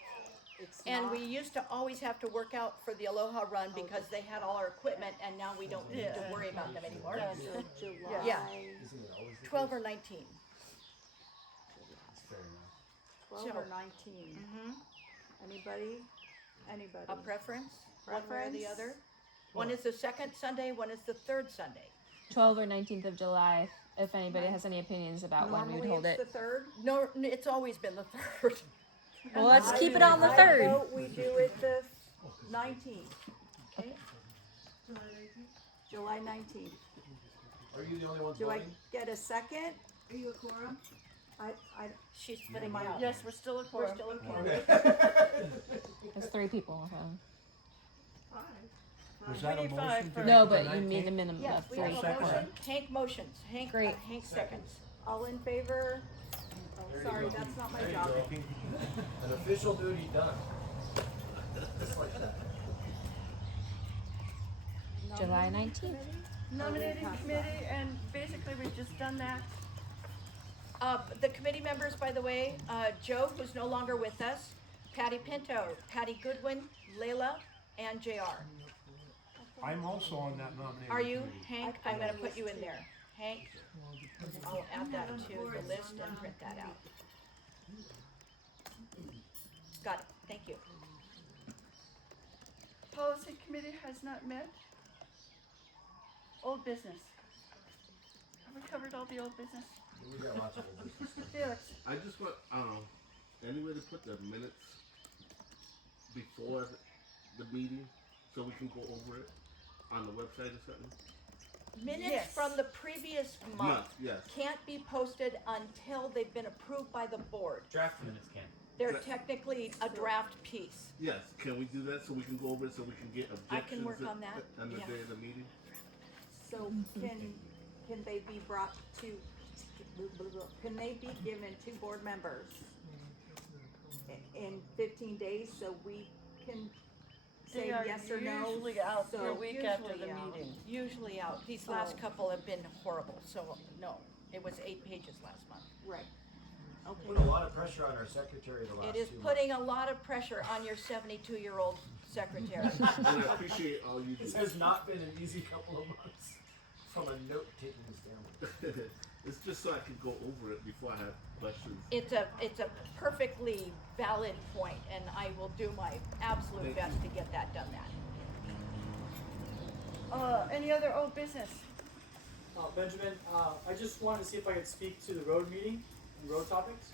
It's And not. we used to always have to work out for the Aloha Run because they had all our equipment, and now we don't need to worry about them anymore. So July. Yeah. 12 or 19. 12 So- or 19. Anybody? Anybody? A preference, one way or the Preference? other? One is the second Sunday, one is the third Sunday. 12th or 19th of July, if anybody has any opinions about when we would Normally hold it's it. the third. No, it's always been the third. Well, let's keep it on the I 3rd. vote we do it the 19th. Okay. July 19th. Are you the only one Do I voting? get a second? Are you a quorum? She's spitting my out. Yes, we're still a We're quorum. still a quorum. There's 3 people. Okay. Was that a need motion? five to for- No, make it but you mean a minimum Yes, of we 3. have a Second. motion. Hank motions. Hank, Great. Hank seconds. All in favor? Oh, sorry, that's not my job. An official duty done. Just like that. July 19th. Nominating committee, and basically we've just done that. The committee members, by the way, Joe, who's no longer with us, Patty Pinto, Patty Goodwin, Layla, and JR. I'm also on that nomination. Are you, committee. Hank? I'm gonna put you in there. Hank, I'll add that to the list and print that out. Got it, thank you. Policy committee has not met. Old business. Have we covered all the old business? We got lots of old business. Felix, I just want, any way to put the minutes before the meeting so we can go over it on the website or something? Minutes Yes. from the previous month Yes. can't be posted until they've been approved by the board. Draft minutes can. They're technically a draft piece. Yes, can we do that so we can go over it so we can get objections? I can work on that, On the yeah. day of the meeting? So can they be brought to, can they be given to board members in 15 days so we can say they are yes or no? usually out So the week after the Usually out. meeting. Usually out. These Oh. last couple have been horrible, so no. It was 8 pages last month. Right. Put a lot of pressure on our secretary the last It is 2 putting a lot of pressure on your 72-year-old secretary. And I appreciate all you do. This has not been an easy couple of months from a note-taking standpoint. It's just so I can go over it before I have questions. It's a perfectly valid point, and I will do my absolute best to get that done that. Any other old business? Benjamin, I just wanted to see if I could speak to the road meeting and road topics.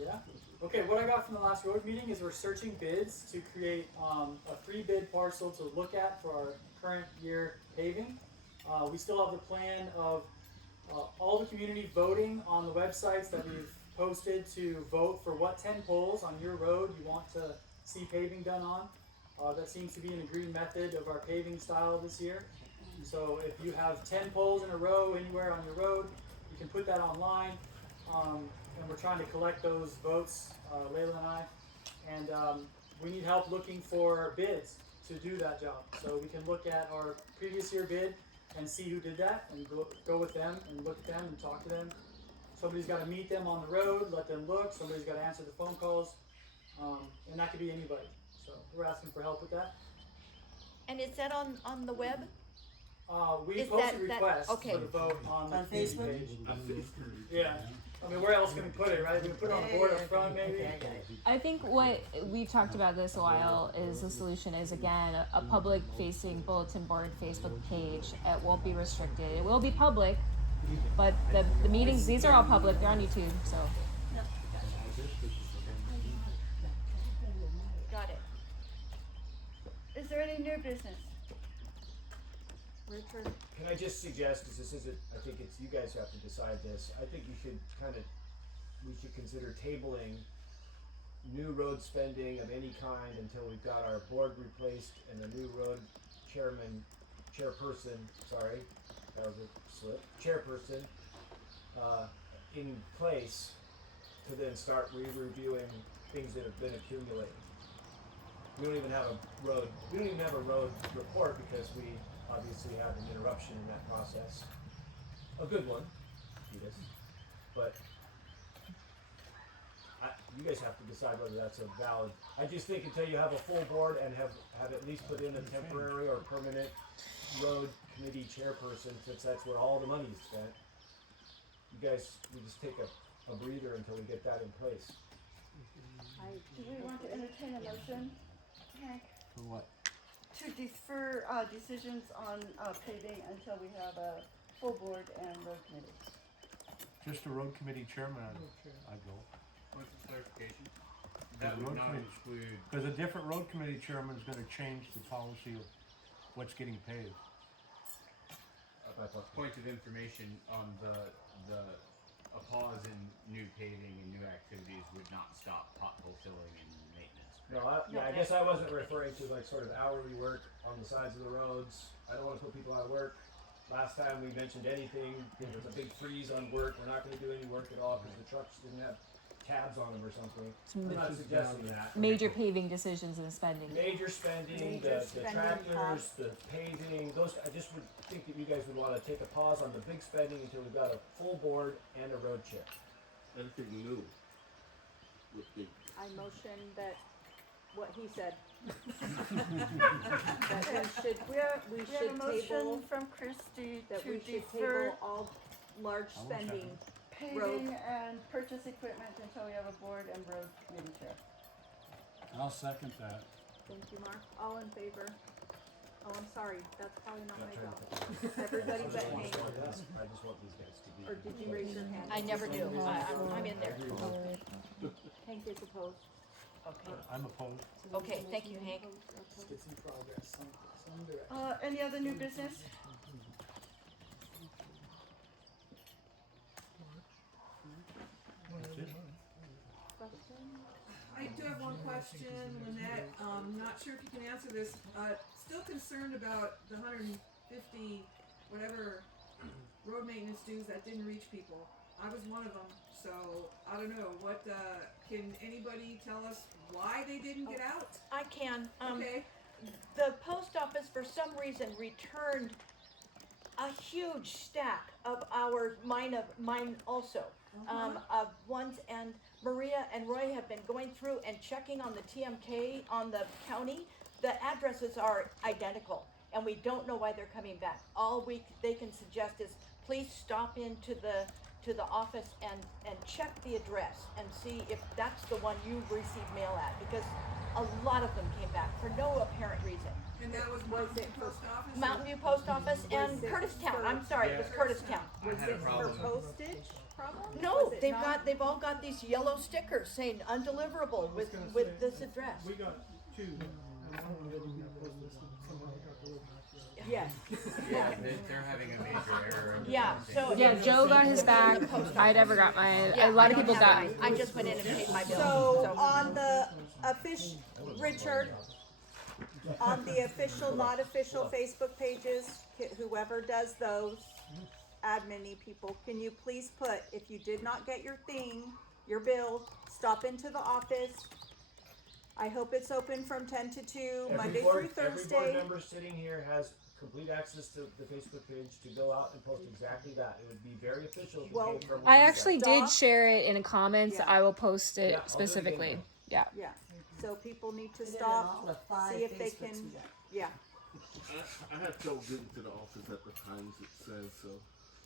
Yeah? Okay, what I got from the last road meeting is we're searching bids to create a free bid parcel to look at for our current year paving. We still have the plan of all the community voting on the websites that we've posted to vote for what 10 poles on your road you want to see paving done on. That seems to be an agreed method of our paving style this year. So if you have 10 poles in a row anywhere on your road, you can put that online. And we're trying to collect those votes, Layla and I. And we need help looking for bids to do that job. So we can look at our previous year bid and see who did that and go with them and look at them and talk to them. Somebody's got to meet them on the road, let them look. Somebody's got to answer the phone calls. And that could be anybody. So we're asking for help with that. And is that on the web? We Is posted that- requests okay. for the vote on the On community Facebook? page. On Facebook. Yeah. I mean, where else can we put it, right? We can put it on the board up front, maybe. I think what we've talked about this a while is the solution is again a public facing bulletin board Facebook page. It won't be restricted. It will be public, but the meetings, these are all public, they're on YouTube, so. Got it. Is there any new business? Richard? Can I just suggest, because this isn't, I think it's you guys who have to decide this, I think you should we should consider tabling new road spending of any kind until we've got our board replaced and a new road chairperson, sorry, that was a slip, chairperson, in place to then start re-reviewing things that have been accumulating. We don't even have a road report because we obviously had an interruption in that process. A good one, Edith, but you guys have to decide whether that's a valid. I just think until you have a full board and have at least put in a temporary or permanent road committee chairperson, since that's where all the money is spent, we just take a breather until we get that in place. Do we want to entertain a motion, Hank, For what? to defer decisions on paving until we have a full board and road committee? Just a road committee chairman, I'd go. What's the clarification? The That would road not committee- exclude. Because a different road committee chairman is gonna change the policy of what's getting paved. Point of information on a pause in new paving and new activities would not stop pothole filling and maintenance. No, I guess I wasn't referring to like sort of hourly work on the sides of the roads. I don't want to put people out of work. Last time we mentioned anything, there was a big freeze on work. We're not going to do any work at all because the trucks didn't have tabs on them or something. I'm not suggesting that. Major paving decisions and spending. Major spending, the tractors, the paving, those, I just would think that you guys would want to take a pause on the big spending until we've got a full board and a road chair. Anything new? I motion that what he said. That we have a should motion table, from Christie that to we should defer table all large spending. paving and purchase equipment until we have a board and road committee chair. I'll second that. Thank you, Mark. All in favor? Oh, I'm sorry, that's probably not my job. Everybody but Hank. I just want these guys to be. Or did you raise your hand? I never do. I'm in there. Hank is opposed. Okay. I'm opposed. Okay, thank you, Hank. Let's get some progress, some direction. Any other new business? I do have one question, Lynette. Not sure if you can answer this. Still concerned about the 150 whatever road maintenance dues that didn't reach people. I was one of them, so I don't know. What can anybody tell us why they didn't get out? I can. Okay. The post office, for some reason, returned a huge stack of mine also, of ones, and Maria and Roy have been going through and checking on the TMK on the county. The addresses are identical, and we don't know why they're coming back. All they can suggest is please stop into the office and check the address and see if that's the one you received mail at, because a lot of them came back for no apparent reason. And that was Mountain View Post Office? Mountain View Post Office and Curtistown. I'm sorry, it was Curtistown. I had a problem. Postage problem? No, they've all got these yellow stickers saying undeliverable with this address. We got two, and one of them didn't get posted, someone got delivered. Yes. Yeah, they're having a major error. Yeah, so. Yeah, Joe got his back. I never got mine. A lot of people got. I just went in and paid my bill. So on the official, Richard, on the official, not official Facebook pages, whoever does those, admin-y people, can you please put, if you did not get your thing, your bill, stop into the office. I hope it's open from 10 to 2, Monday through Thursday. Every board member sitting here has complete access to the Facebook page to go out and post exactly that. It would be very official if it came from I you actually guys. did share it in the comments. Yeah. I will post it Yeah, I'll do it specifically. again. Yeah. Yeah, so people need to Put it in stop, all the 5 see if they Facebooks can, we got. yeah. I had trouble getting to the office at the times it says so.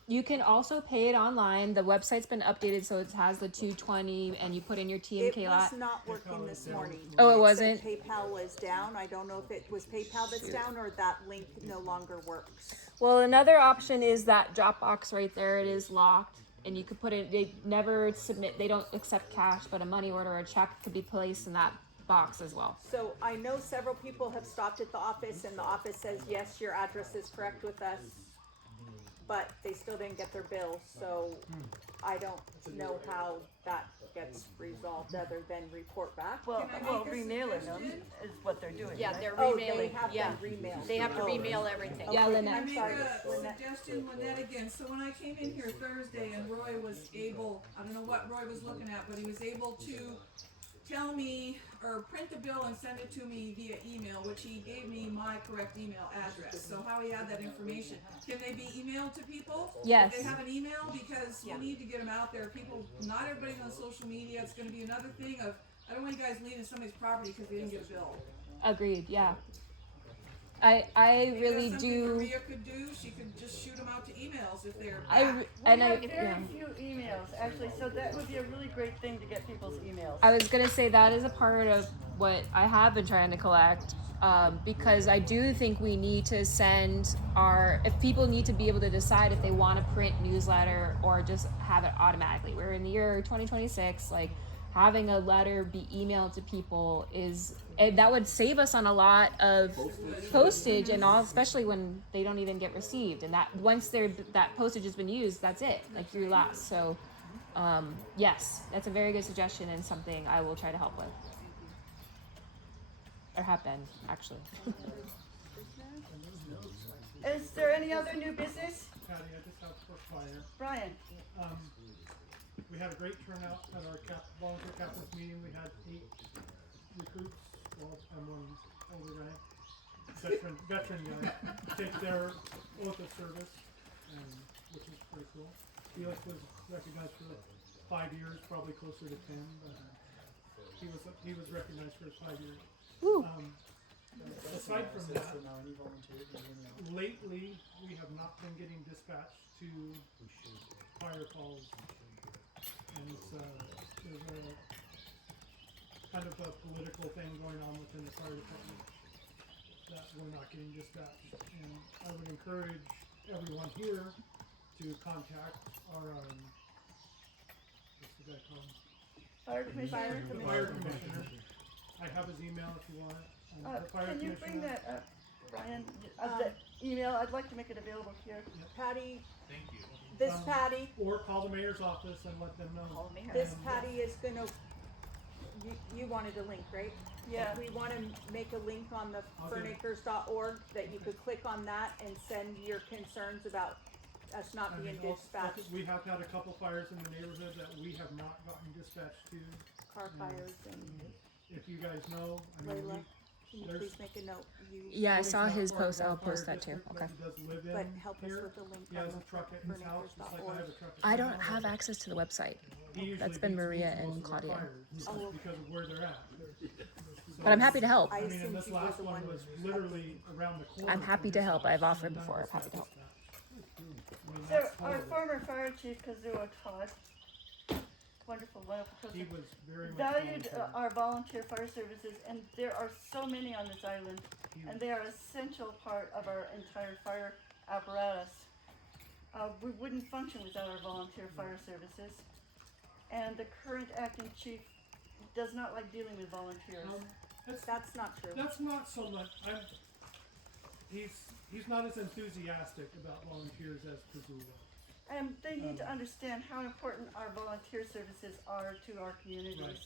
You can also pay it online. The website's been updated, so it has the 220, and you put in your It TMK lot. was not working this morning. Oh, it said wasn't? PayPal was down. I don't know if it was PayPal that's down or that link no longer works. Well, another option is that Dropbox right there. It is locked, and you could put it. They never submit. They don't accept cash, but a money order or a check could be placed in that box as well. So I know several people have stopped at the office and the office says, yes, your address is correct with us, but they still didn't get their bill. So I don't know how that gets resolved other than report back. Well, Can I make well, a remailing them suggestion? is what they're doing, Yeah, right? they're Oh, they remailing, have yeah. been remailed. They have to Oh. remail everything. Yeah, Okay, Lynette. Can I I'm make sorry, a Lynette. suggestion with that again? So when I came in here Thursday and Roy was able, I don't know what Roy was looking at, but he was able to tell me or print the bill and send it to me via email, which he gave me my correct email address. So how he had that information, can they be emailed to people? Yes. If they have an email, because Yeah. we need to get them out there. People, not everybody's on social media. It's going to be another thing of, I don't want you guys leaving somebody's property because they didn't get a bill. Agreed. Yeah. I Maybe really that's something do. Maria could do. She could just shoot them out to emails if they're I back. re- We and I have very yeah. few emails, actually, so that would be a really great thing to get people's emails. I was gonna say that is a part of what I have been trying to collect, because I do think we need to send if people need to be able to decide if they want to print newsletter or just have it automatically. We're in the year 2026, like having a letter be emailed to people that would save us on a lot of postage and all, especially when they don't even get received. And that once that postage has been used, that's it, like you're last. So yes, that's a very good suggestion and something I will try to help with. Or have been, actually. Is there any other new business? Patty, I just have for fire. Brian? We had a great turnout at our volunteer captain's meeting. We had 8 recruits, well, and one older guy, veteran guy, take their oath of service, which is pretty cool. Felix was recognized for 5 years, probably closer to 10, but he was recognized for his 5 years. Aside from that, lately we have not been getting dispatched to fire calls. And there's a kind of a political thing going on within the fire department that we're not getting dispatched. And I would encourage everyone here to contact our, what's the guy called? Fire commissioner? The fire commissioner. I have his email if you want it. The fire Can you bring commissioner. that up, Brian? The email, I'd like to make it available here. Patty, Thank you. this Patty, Or call the mayor's office and let them know. this Patty is gonna, you wanted a link, right? Yeah. We wanna make a link on the I'll do it. fernacres.org that you could click on that and send your concerns about us not being dispatched, We have had a couple fires in the neighborhood that we have not gotten dispatched to. car fires and If you guys know, I mean, Layla, can you there's- please make a note? Yeah, I saw his part of post. our I'll post fire that too. district Okay. that he does live in But help us here. with the link He on has the a truck at his house, just like I have a truck at I my don't house. have access to the website. He usually That's been beats Maria most and of our Claudia. fires, Oh. because of where they're at. But I'm happy to help. I I mean, and assumed this you were last the one one. was literally around the corner. I'm happy from to help. his I've house, offered and none before. of I'm us happy to got help. dispatched. I mean, So that's our horrible. former fire chief, Kazuo Todd, wonderful, wonderful person. He was very much valued volunteer. our volunteer fire services, and there are so many on this island, and they are an essential part of our entire fire apparatus. We wouldn't function without our volunteer fire services, and the current acting chief does not like dealing with volunteers. That's not true. That's not so much. He's not as enthusiastic about volunteers as Kazuo. And they need to understand how important our volunteer services are to our communities. Right.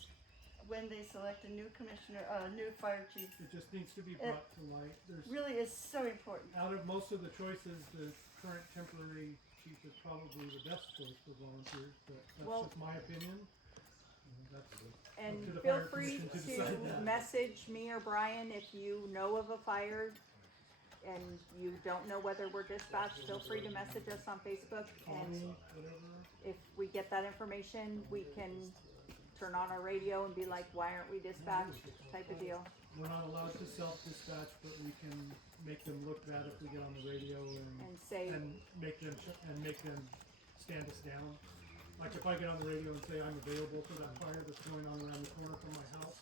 When they select a new commissioner, a new fire chief, It just needs to be It brought to light. There's really is so important. out of most of the choices, the current temporary chief is probably the best choice for volunteers, but that's Well- just my opinion. That's up And to the feel fire free commission to decide to that. message me or Brian if you know of a fire and you don't know whether we're dispatched. Feel free to message us on Facebook, Call and me, whatever. if we get that information, we can turn on our radio and be like, why aren't we dispatched, type of deal. We're not allowed to self-dispatch, but we can make them look bad if we get on the radio And say- and make them stand us down. Like if I get on the radio and say I'm available for that fire that's going on around the corner from my house,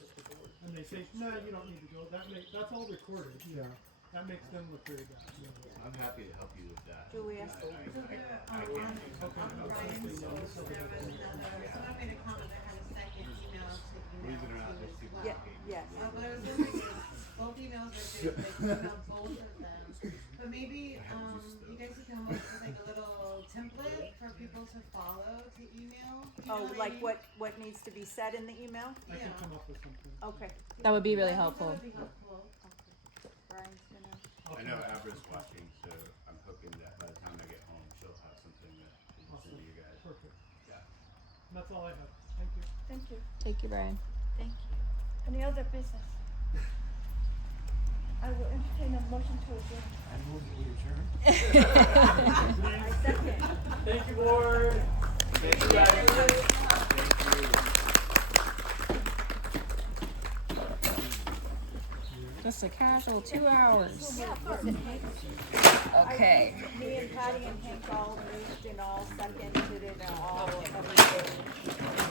and they say, no, you don't need to go. That's all recorded. Yeah. That makes them look very bad. I'm happy to help you with that. Julia? I On Brian's, there was another, someone made a comment that had a second email to Believe it or email not, to there's as people well. Yes. But I was wondering, if both emails are good, they emailed both of them. But maybe, you guys could come up with like a little template for people to follow to email. You know Oh, what I like mean? what needs to be said in the email? I can come up with something. Okay. That would be really I think helpful. That would be helpful. Brian's gonna. I know Abra's watching, so I'm hoping that by the time I get home, she'll have something that she can send to you guys. Perfect. Yeah. That's all I have. Thank you. Thank you. Thank you, Brian. Thank you. Any other business? I will entertain a motion to adjourn. I move that we adjourn. I second. Thank you, board. Thank you, guys. Just a casual 2 hours. Yeah, of course it Okay. Me and Patty and Hank all moved and all seconded it and all everything.